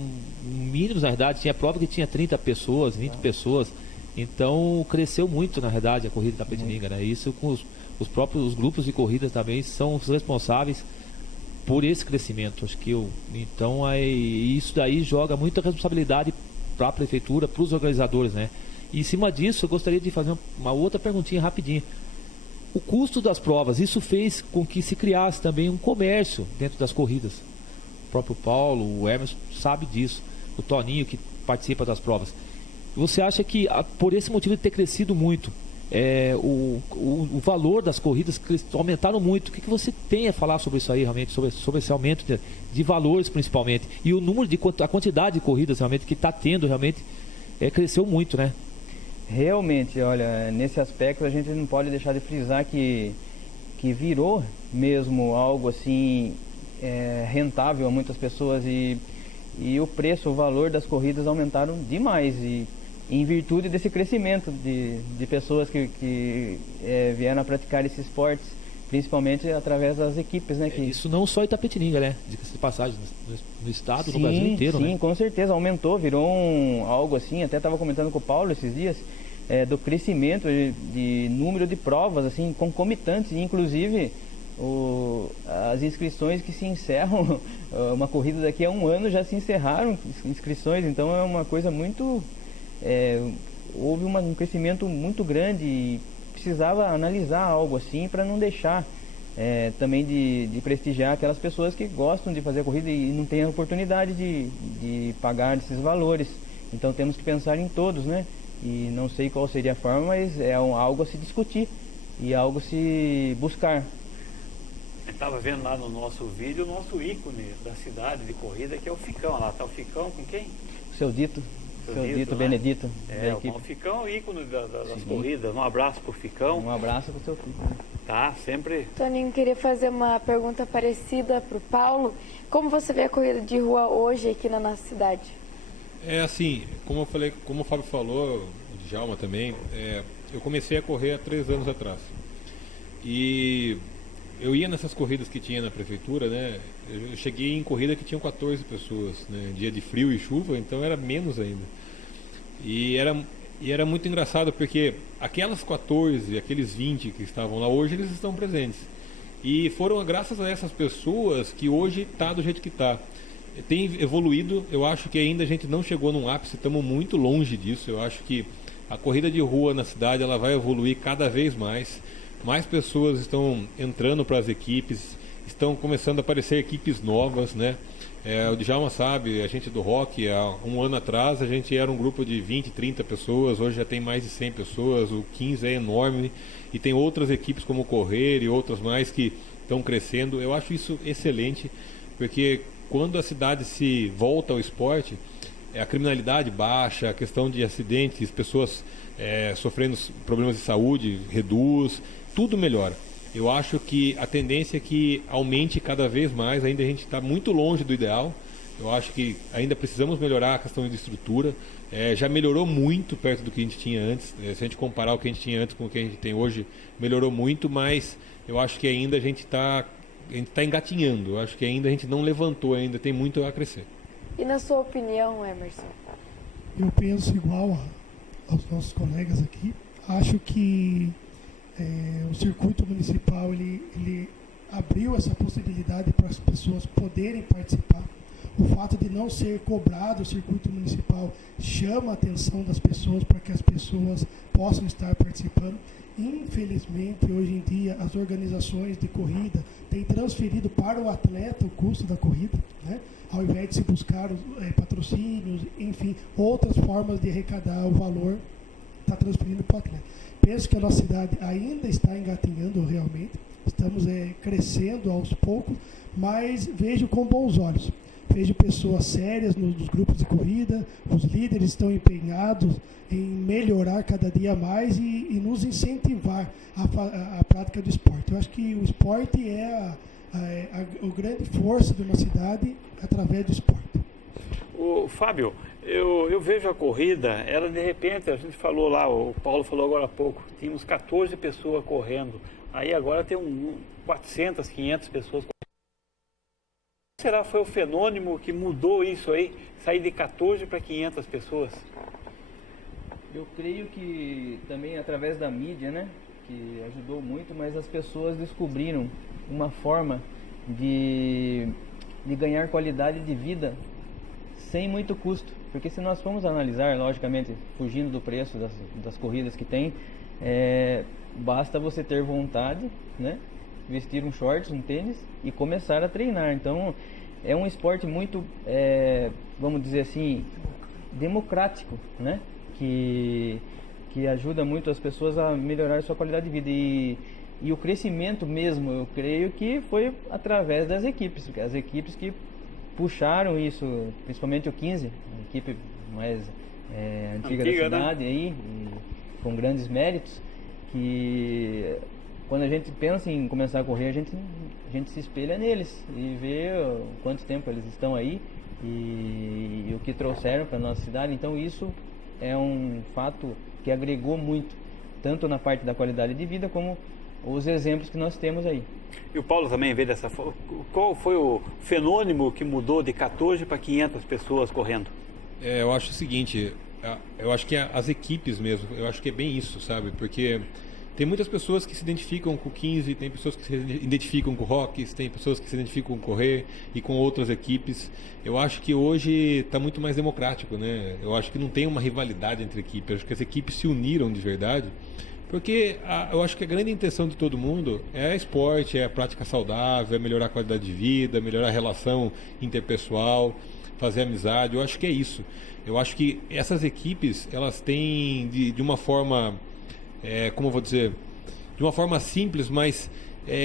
mínimos, na verdade. Tinha prova que tinha 30 pessoas, 20 pessoas. Então cresceu muito, na verdade, a corrida Itapetininga, né? Isso com os próprios grupos de corridas também são os responsáveis por esse crescimento. Acho que então isso daí joga muita responsabilidade para a prefeitura, para os organizadores, né? E em cima disso eu gostaria de fazer uma outra perguntinha rapidinho. O custo das provas, isso fez com que se criasse também um comércio dentro das corridas. O próprio Paulo, o Emerson sabe disso, o Toninho que participa das provas. Você acha que por esse motivo de ter crescido muito, o valor das corridas aumentaram muito? O que você tem a falar sobre isso aí, realmente, sobre esse aumento de valores principalmente, e o número a quantidade de corridas realmente que está tendo, realmente cresceu muito, né? Realmente, olha, nesse aspecto a gente não pode deixar de frisar que virou mesmo algo assim rentável a muitas pessoas, e o preço, o valor das corridas aumentaram demais, e em virtude desse crescimento de pessoas que vieram a praticar esses esportes, principalmente através das equipes, né? Isso não só Itapetininga, né? Diga-se de passagem, no estado, no Brasil inteiro, sim, né? Com certeza, aumentou, virou algo assim, até estava comentando com o Paulo esses dias, do crescimento de número de provas, assim, concomitantes, inclusive as inscrições que se encerram, uma corrida daqui a 1 ano já se encerraram inscrições, então é uma coisa muito... houve um crescimento muito grande e precisava analisar algo assim para não deixar também de prestigiar aquelas pessoas que gostam de fazer a corrida e não têm a oportunidade de pagar esses valores. Então temos que pensar em todos, né? E não sei qual seria a forma, mas é algo a se discutir e algo a se buscar. Eu estava vendo lá no nosso vídeo o nosso ícone da cidade de corrida, que é o Ficão. Lá está o Ficão com quem? O seu Dito. Seu Dito, né? Benedito. O Ficão é o ícone das corridas. Um abraço pro Ficão. Um abraço pro seu filho. Tá, sempre. Toninho, queria fazer uma pergunta parecida pro Paulo. Como você vê a corrida de rua hoje aqui na nossa cidade? É assim, como eu falei, como o Fábio falou, o Djalma também, eu comecei a correr há 3 anos atrás. E eu ia nessas corridas que tinha na prefeitura, né? Eu cheguei em corrida que tinham 14 pessoas, né? Dia de frio e chuva, então era menos ainda. E era muito engraçado porque aquelas 14, aqueles 20 que estavam lá hoje, eles estão presentes. E foram graças a essas pessoas que hoje está do jeito que está. Tem evoluído, eu acho que ainda a gente não chegou num ápice, estamos muito longe disso. Eu acho que a corrida de rua na cidade ela vai evoluir cada vez mais. Mais pessoas estão entrando para as equipes, estão começando a aparecer equipes novas, né? O Djalma sabe, a gente do rock, há 1 ano atrás a gente era um grupo de 20, 30 pessoas, hoje já tem mais de 100 pessoas, o 15 é enorme e tem outras equipes como o Correr e outras mais que estão crescendo. Eu acho isso excelente, porque quando a cidade se volta ao esporte, a criminalidade baixa, a questão de acidentes, pessoas sofrendo problemas de saúde reduz, tudo melhora. Eu acho que a tendência é que aumente cada vez mais, ainda a gente está muito longe do ideal. Eu acho que ainda precisamos melhorar a questão de estrutura. Já melhorou muito perto do que a gente tinha antes. Se a gente comparar o que a gente tinha antes com o que a gente tem hoje, melhorou muito, mas eu acho que ainda a gente está engatinhando. Eu acho que ainda a gente não levantou, ainda tem muito a crescer. E na sua opinião, Emerson? Eu penso igual aos nossos colegas aqui. Acho que o circuito municipal ele abriu essa possibilidade para as pessoas poderem participar. O fato de não ser cobrado o circuito municipal chama a atenção das pessoas para que as pessoas possam estar participando. Infelizmente, hoje em dia, as organizações de corrida têm transferido para o atleta o custo da corrida, né? Ao invés de se buscar patrocínios, enfim, outras formas de arrecadar o valor, está transferindo para o atleta. Penso que a nossa cidade ainda está engatinhando realmente, estamos crescendo aos poucos, mas vejo com bons olhos. Vejo pessoas sérias nos grupos de corrida, os líderes estão empenhados em melhorar cada dia mais e nos incentivar a prática do esporte. Eu acho que o esporte é a grande força de uma cidade através do esporte. Fábio, eu vejo a corrida, ela de repente, a gente falou lá, o Paulo falou agora há pouco, tínhamos 14 pessoas correndo, aí agora tem 400, 500 pessoas correndo. Será que foi o fenômeno que mudou isso aí, sair de 14 para 500 pessoas? Eu creio que também através da mídia, né, que ajudou muito, mas as pessoas descobriram uma forma de ganhar qualidade de vida sem muito custo. Porque se nós formos analisar, logicamente, fugindo do preço das corridas que tem, basta você ter vontade, né, vestir um shorts, um tênis e começar a treinar. Então é um esporte muito, vamos dizer assim, democrático, né? Que ajuda muito as pessoas a melhorar a sua qualidade de vida e o crescimento mesmo, eu creio que foi através das equipes, porque as equipes que puxaram isso, principalmente o 15, a equipe mais antiga da cidade, né? Aí, com grandes méritos, que quando a gente pensa em começar a correr, a gente se espelha neles e vê quanto tempo eles estão aí e o que trouxeram para a nossa cidade. Então isso é um fato que agregou muito, tanto na parte da qualidade de vida como os exemplos que nós temos aí. E o Paulo também vê dessa forma. Qual foi o fenômeno que mudou de 14 para 500 pessoas correndo? Eu acho o seguinte, eu acho que as equipes mesmo, eu acho que é bem isso, sabe? Porque tem muitas pessoas que se identificam com o 15, tem pessoas que se identificam com o Rockies, tem pessoas que se identificam com o Correr e com outras equipes. Eu acho que hoje está muito mais democrático, né? Eu acho que não tem uma rivalidade entre equipes, eu acho que as equipes se uniram de verdade. Porque eu acho que a grande intenção de todo mundo é esporte, é a prática saudável, é melhorar a qualidade de vida, melhorar a relação interpessoal, fazer amizade. Eu acho que é isso. Eu acho que essas equipes, elas têm de uma forma, como eu vou dizer, de uma forma simples, mas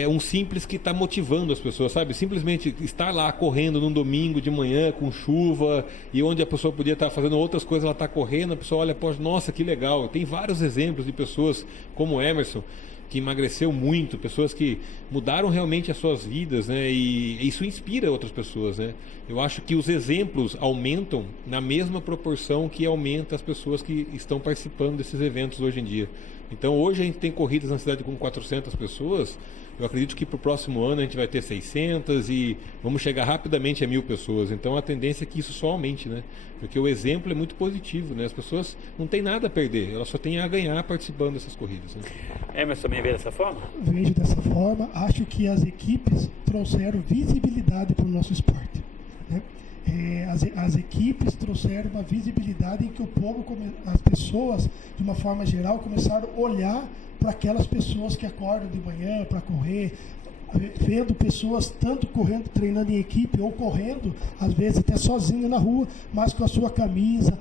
um simples que está motivando as pessoas, sabe? Simplesmente estar lá correndo num domingo de manhã com chuva e onde a pessoa podia estar fazendo outras coisas, ela está correndo, a pessoa olha, poxa, nossa, que legal. Tem vários exemplos de pessoas como o Emerson, que emagreceu muito, pessoas que mudaram realmente as suas vidas, né? E isso inspira outras pessoas, né? Eu acho que os exemplos aumentam na mesma proporção que aumenta as pessoas que estão participando desses eventos hoje em dia. Então hoje a gente tem corridas na cidade com 400 pessoas, eu acredito que para o próximo ano a gente vai ter 600 e vamos chegar rapidamente a 1.000 pessoas. Então a tendência é que isso só aumente, né? Porque o exemplo é muito positivo, né? As pessoas não têm nada a perder, elas só têm a ganhar participando dessas corridas, né? Emerson também vê dessa forma? Vejo dessa forma. Acho que as equipes trouxeram visibilidade para o nosso esporte, né? As equipes trouxeram uma visibilidade em que o povo, as pessoas, de uma forma geral, começaram a olhar para aquelas pessoas que acordam de manhã para correr, vendo pessoas tanto correndo, treinando em equipe ou correndo, às vezes até sozinho na rua, mas com a sua camisa.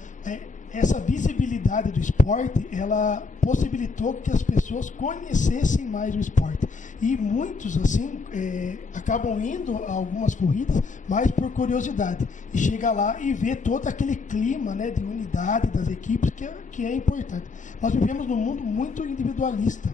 Essa visibilidade do esporte, ela possibilitou que as pessoas conhecessem mais o esporte. E muitos, assim, acabam indo a algumas corridas, mais por curiosidade. E chega lá e vê todo aquele clima, né, de unidade das equipes, que é importante. Nós vivemos num mundo muito individualista.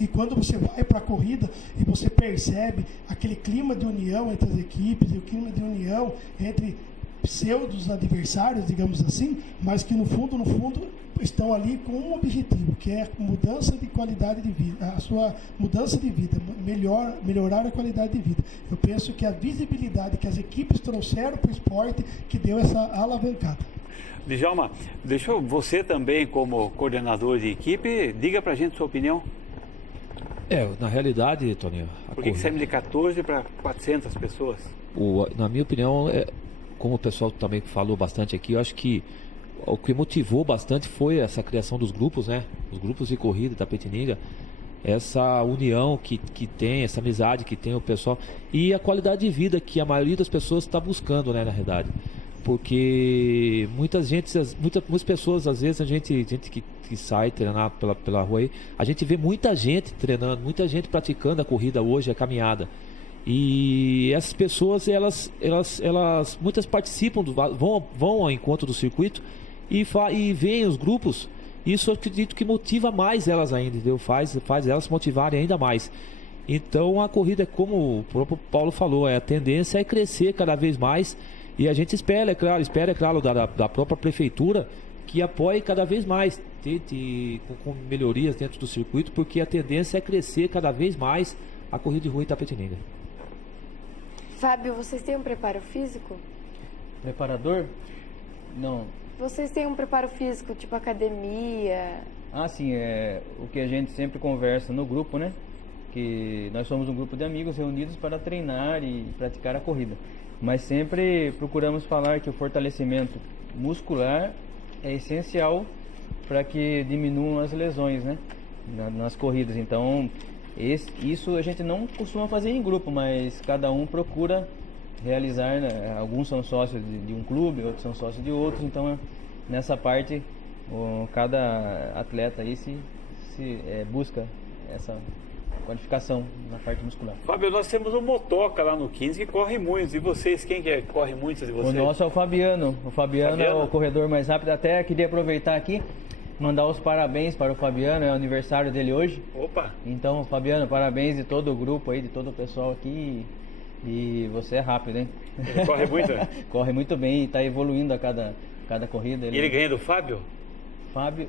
E quando você vai para a corrida e você percebe aquele clima de união entre as equipes, e o clima de união entre pseudos adversários, digamos assim, mas que no fundo estão ali com um objetivo, que é a mudança de qualidade de vida, a sua mudança de vida, melhorar a qualidade de vida. Eu penso que a visibilidade que as equipes trouxeram para o esporte que deu essa alavancada. Djalma, deixa você também, como coordenador de equipe, diga para a gente sua opinião. Na realidade, Toninho... Por que saímos de 14 para 400 pessoas? Na minha opinião, como o pessoal também falou bastante aqui, eu acho que o que motivou bastante foi essa criação dos grupos, né? Os grupos de corrida da Tapetininga, essa união que tem, essa amizade que tem o pessoal e a qualidade de vida que a maioria das pessoas está buscando, né, na realidade. Porque muitas pessoas, às vezes, a gente que sai treinar pela rua aí, a gente vê muita gente treinando, muita gente praticando a corrida hoje, a caminhada. E essas pessoas, elas muitas participam, vão ao encontro do circuito e veem os grupos. Isso eu acredito que motiva mais elas ainda, entendeu? Faz elas se motivarem ainda mais. Então a corrida, como o próprio Paulo falou, a tendência é crescer cada vez mais. E a gente espera, é claro, da própria prefeitura que apoie cada vez mais, com melhorias dentro do circuito, porque a tendência é crescer cada vez mais a corrida de rua Itapetininga. Fábio, vocês têm um preparo físico? Preparador? Não. Vocês têm um preparo físico, tipo academia? Sim, o que a gente sempre conversa no grupo, né? Que nós somos um grupo de amigos reunidos para treinar e praticar a corrida. Mas sempre procuramos falar que o fortalecimento muscular é essencial para que diminuam as lesões, né? Nas corridas. Então, isso a gente não costuma fazer em grupo, mas cada um procura realizar, né? Alguns são sócios de um clube, outros são sócios de outros, então nessa parte cada atleta aí se busca essa qualificação na parte muscular. Fábio, nós temos um motoca lá no 15 que corre muito. E vocês, quem que corre muito de vocês? O nosso é o Fabiano. O Fabiano é o corredor mais rápido. Até queria aproveitar aqui, mandar os parabéns para o Fabiano, é o aniversário dele hoje. Opa! Então, Fabiano, parabéns de todo o grupo aí, de todo o pessoal aqui. E você é rápido, hein? Ele corre muito? Corre muito bem e está evoluindo a cada corrida. Ele ganha do Fábio? Fábio,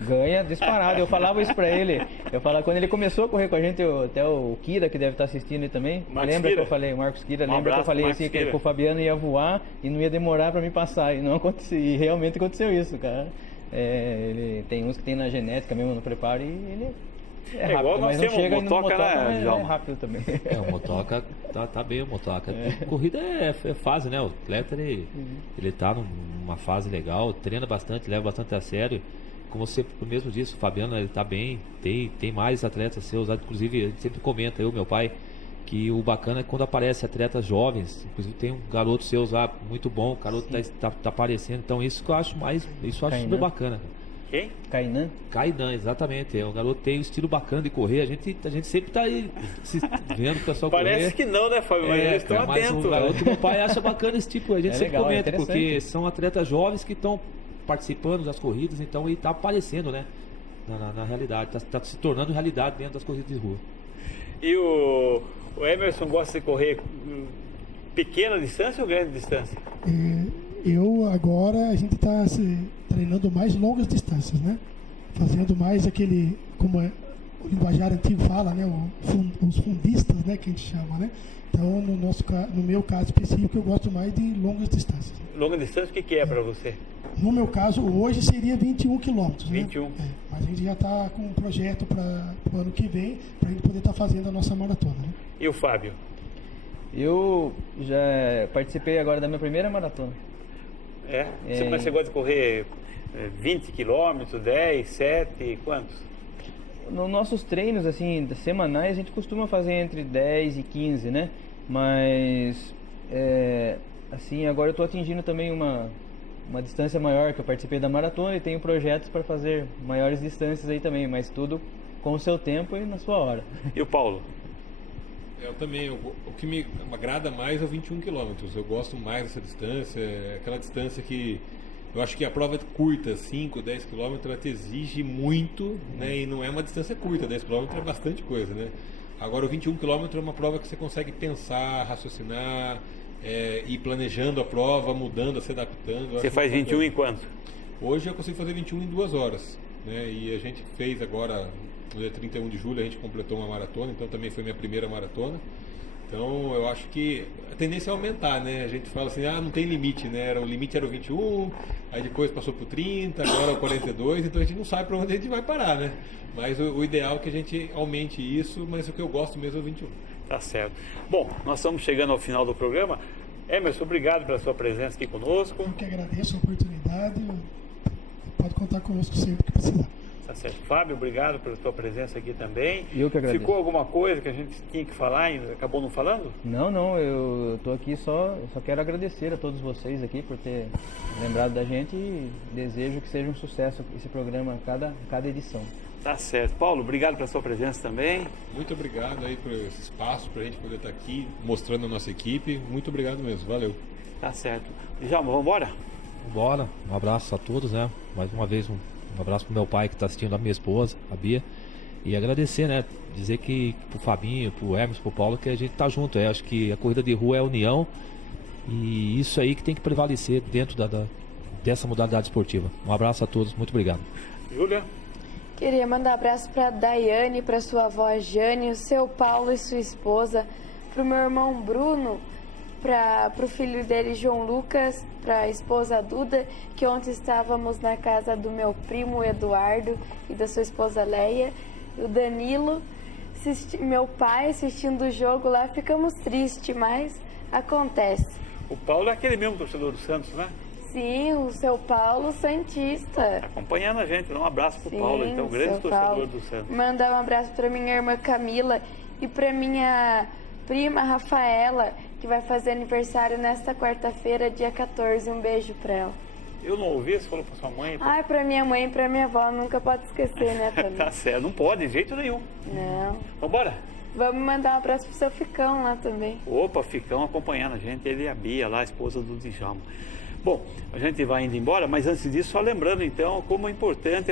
ganha disparado. Eu falava isso pra ele. Eu falava, quando ele começou a correr com a gente, até o Kira, que deve estar assistindo aí também, lembra que eu falei, Marcos Kira, lembra que eu falei assim, que o Fabiano ia voar e não ia demorar pra me passar. E não aconteceu, e realmente aconteceu isso, cara. Ele tem uns que tem na genética mesmo, no preparo, e ele é rápido, igual nós temos o Motoca, né, é rápido também. O Motoca tá bem, o Motoca. Corrida é fase, né? O atleta, ele tá numa fase legal, treina bastante, leva bastante a sério. Como você mesmo disse, o Fabiano, ele tá bem, tem mais atletas seus, inclusive, ele sempre comenta, meu pai, que o bacana é quando aparece atletas jovens, inclusive tem um garoto seu lá muito bom, o garoto tá aparecendo, então isso que eu acho super bacana. Quem? Kainan, exatamente. O garoto tem um estilo bacana de correr. A gente sempre tá aí vendo o pessoal correr. Parece que não, né, Fábio? Mas eles estão atentos. O garoto, meu pai acha bacana esse tipo. A gente sempre comenta, porque são atletas jovens que estão participando das corridas, então ele tá aparecendo, né? Na realidade. Tá se tornando realidade dentro das corridas de rua. E o Emerson gosta de correr pequena distância ou grande distância? A gente está treinando mais longas distâncias, né? Fazendo mais aquele, como o linguajar antigo fala, né? Os fundistas, né? Que a gente chama, né? Então, no meu caso específico, eu gosto mais de longas distâncias. Longa distância, o que é para você? No meu caso, hoje seria 21 quilômetros, né? 21. Mas a gente já está com um projeto para o ano que vem, para a gente poder estar fazendo a nossa maratona, né? E o Fábio? Eu já participei agora da minha primeira maratona. Mas você gosta de correr 20 quilômetros, 10, 7, quantos? Nos nossos treinos, assim, semanais, a gente costuma fazer entre 10 e 15, né? Mas, assim, agora eu estou atingindo também uma distância maior, que eu participei da maratona e tenho projetos para fazer maiores distâncias aí também, mas tudo com o seu tempo e na sua hora. E o Paulo? Eu também, o que me agrada mais é o 21 km. Eu gosto mais dessa distância, aquela distância que eu acho que a prova curta, 5, 10 km, ela te exige muito, né? E não é uma distância curta, 10 km é bastante coisa, né? Agora o 21 km é uma prova que você consegue pensar, raciocinar, ir planejando a prova, mudando, se adaptando. Você faz 21 em quanto? Hoje eu consigo fazer 21 em 2 horas, né? E a gente fez agora, no dia 31 de julho, a gente completou uma maratona, então também foi minha primeira maratona. Então eu acho que a tendência é aumentar, né? A gente fala assim, não tem limite, né? O limite era o 21, aí depois passou para o 30, agora o 42, então a gente não sabe para onde a gente vai parar, né? Mas o ideal é que a gente aumente isso, mas o que eu gosto mesmo é o 21. Tá certo. Bom, nós estamos chegando ao final do programa. Emerson, obrigado pela sua presença aqui conosco. Eu que agradeço a oportunidade. Pode contar conosco sempre que precisar. Tá certo. Fábio, obrigado pela tua presença aqui também. Eu que agradeço. Ficou alguma coisa que a gente tinha que falar e acabou não falando? Não, eu estou aqui só quero agradecer a todos vocês aqui por ter lembrado da gente e desejo que seja um sucesso esse programa cada edição. Tá certo. Paulo, obrigado pela sua presença também. Muito obrigado aí por esse espaço, para a gente poder estar aqui mostrando a nossa equipe. Muito obrigado mesmo, valeu. Tá certo. Djalma, vamos embora? Bora, um abraço a todos, né? Mais uma vez um abraço pro meu pai que está assistindo, a minha esposa, a Bia. E agradecer, né? Dizer que pro Fabinho, pro Hermes, pro Paulo, que a gente tá junto. Acho que a corrida de rua é a união. E isso aí que tem que prevalecer dentro dessa modalidade esportiva. Um abraço a todos, muito obrigado. Júlia? Queria mandar um abraço para Daiane, para sua avó Jane, o seu Paulo e sua esposa, para o meu irmão Bruno, para o filho dele João Lucas, para a esposa Duda, que ontem estávamos na casa do meu primo Eduardo e da sua esposa Leia, o Danilo, meu pai assistindo o jogo lá, ficamos tristes, mas acontece. O Paulo é aquele mesmo torcedor do Santos, né? Sim, o seu Paulo Santista. Acompanhando a gente, dá um abraço pro Paulo, então, grande torcedor Paulo. Do Santos. Mandar um abraço para minha irmã Camila e para minha prima Rafaela, que vai fazer aniversário nesta quarta-feira, dia 14. Um beijo para ela. Eu não ouvi, você falou para sua mãe? Ai, para minha mãe e para minha avó, nunca pode esquecer, né, também. Tá certo, não pode, de jeito nenhum. Não. Vambora? Vamos mandar um abraço pro seu Ficão lá também. Opa, Ficão acompanhando a gente, ele e a Bia lá, a esposa do Djalma. Bom, a gente vai indo embora, mas antes disso, só lembrando então como é importante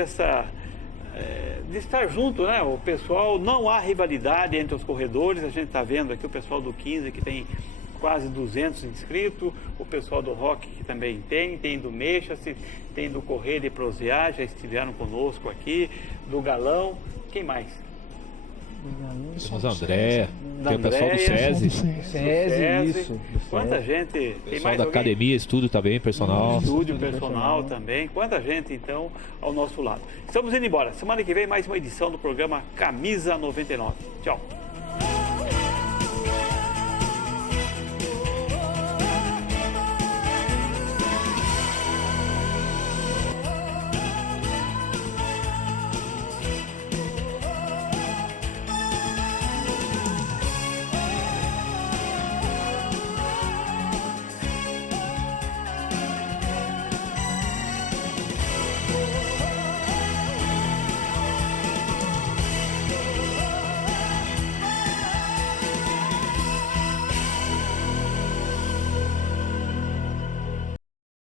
de estar junto, né? O pessoal, não há rivalidade entre os corredores, a gente está vendo aqui o pessoal do 15 que tem quase 200 inscritos, o pessoal do Rock que também tem do Mexa, tem do Correio de Prosear, já estiveram conosco aqui, do Galão, quem mais? Temos André, Da tem o pessoal do SESI. SESI, isso. Quanta gente, tem Pessoal mais da alguém? academia, estúdio também, personal. Estúdio, personal também. Quanta gente, então, ao nosso lado. Estamos indo embora. Semana que vem, mais uma edição do programa Camisa 99. Tchau.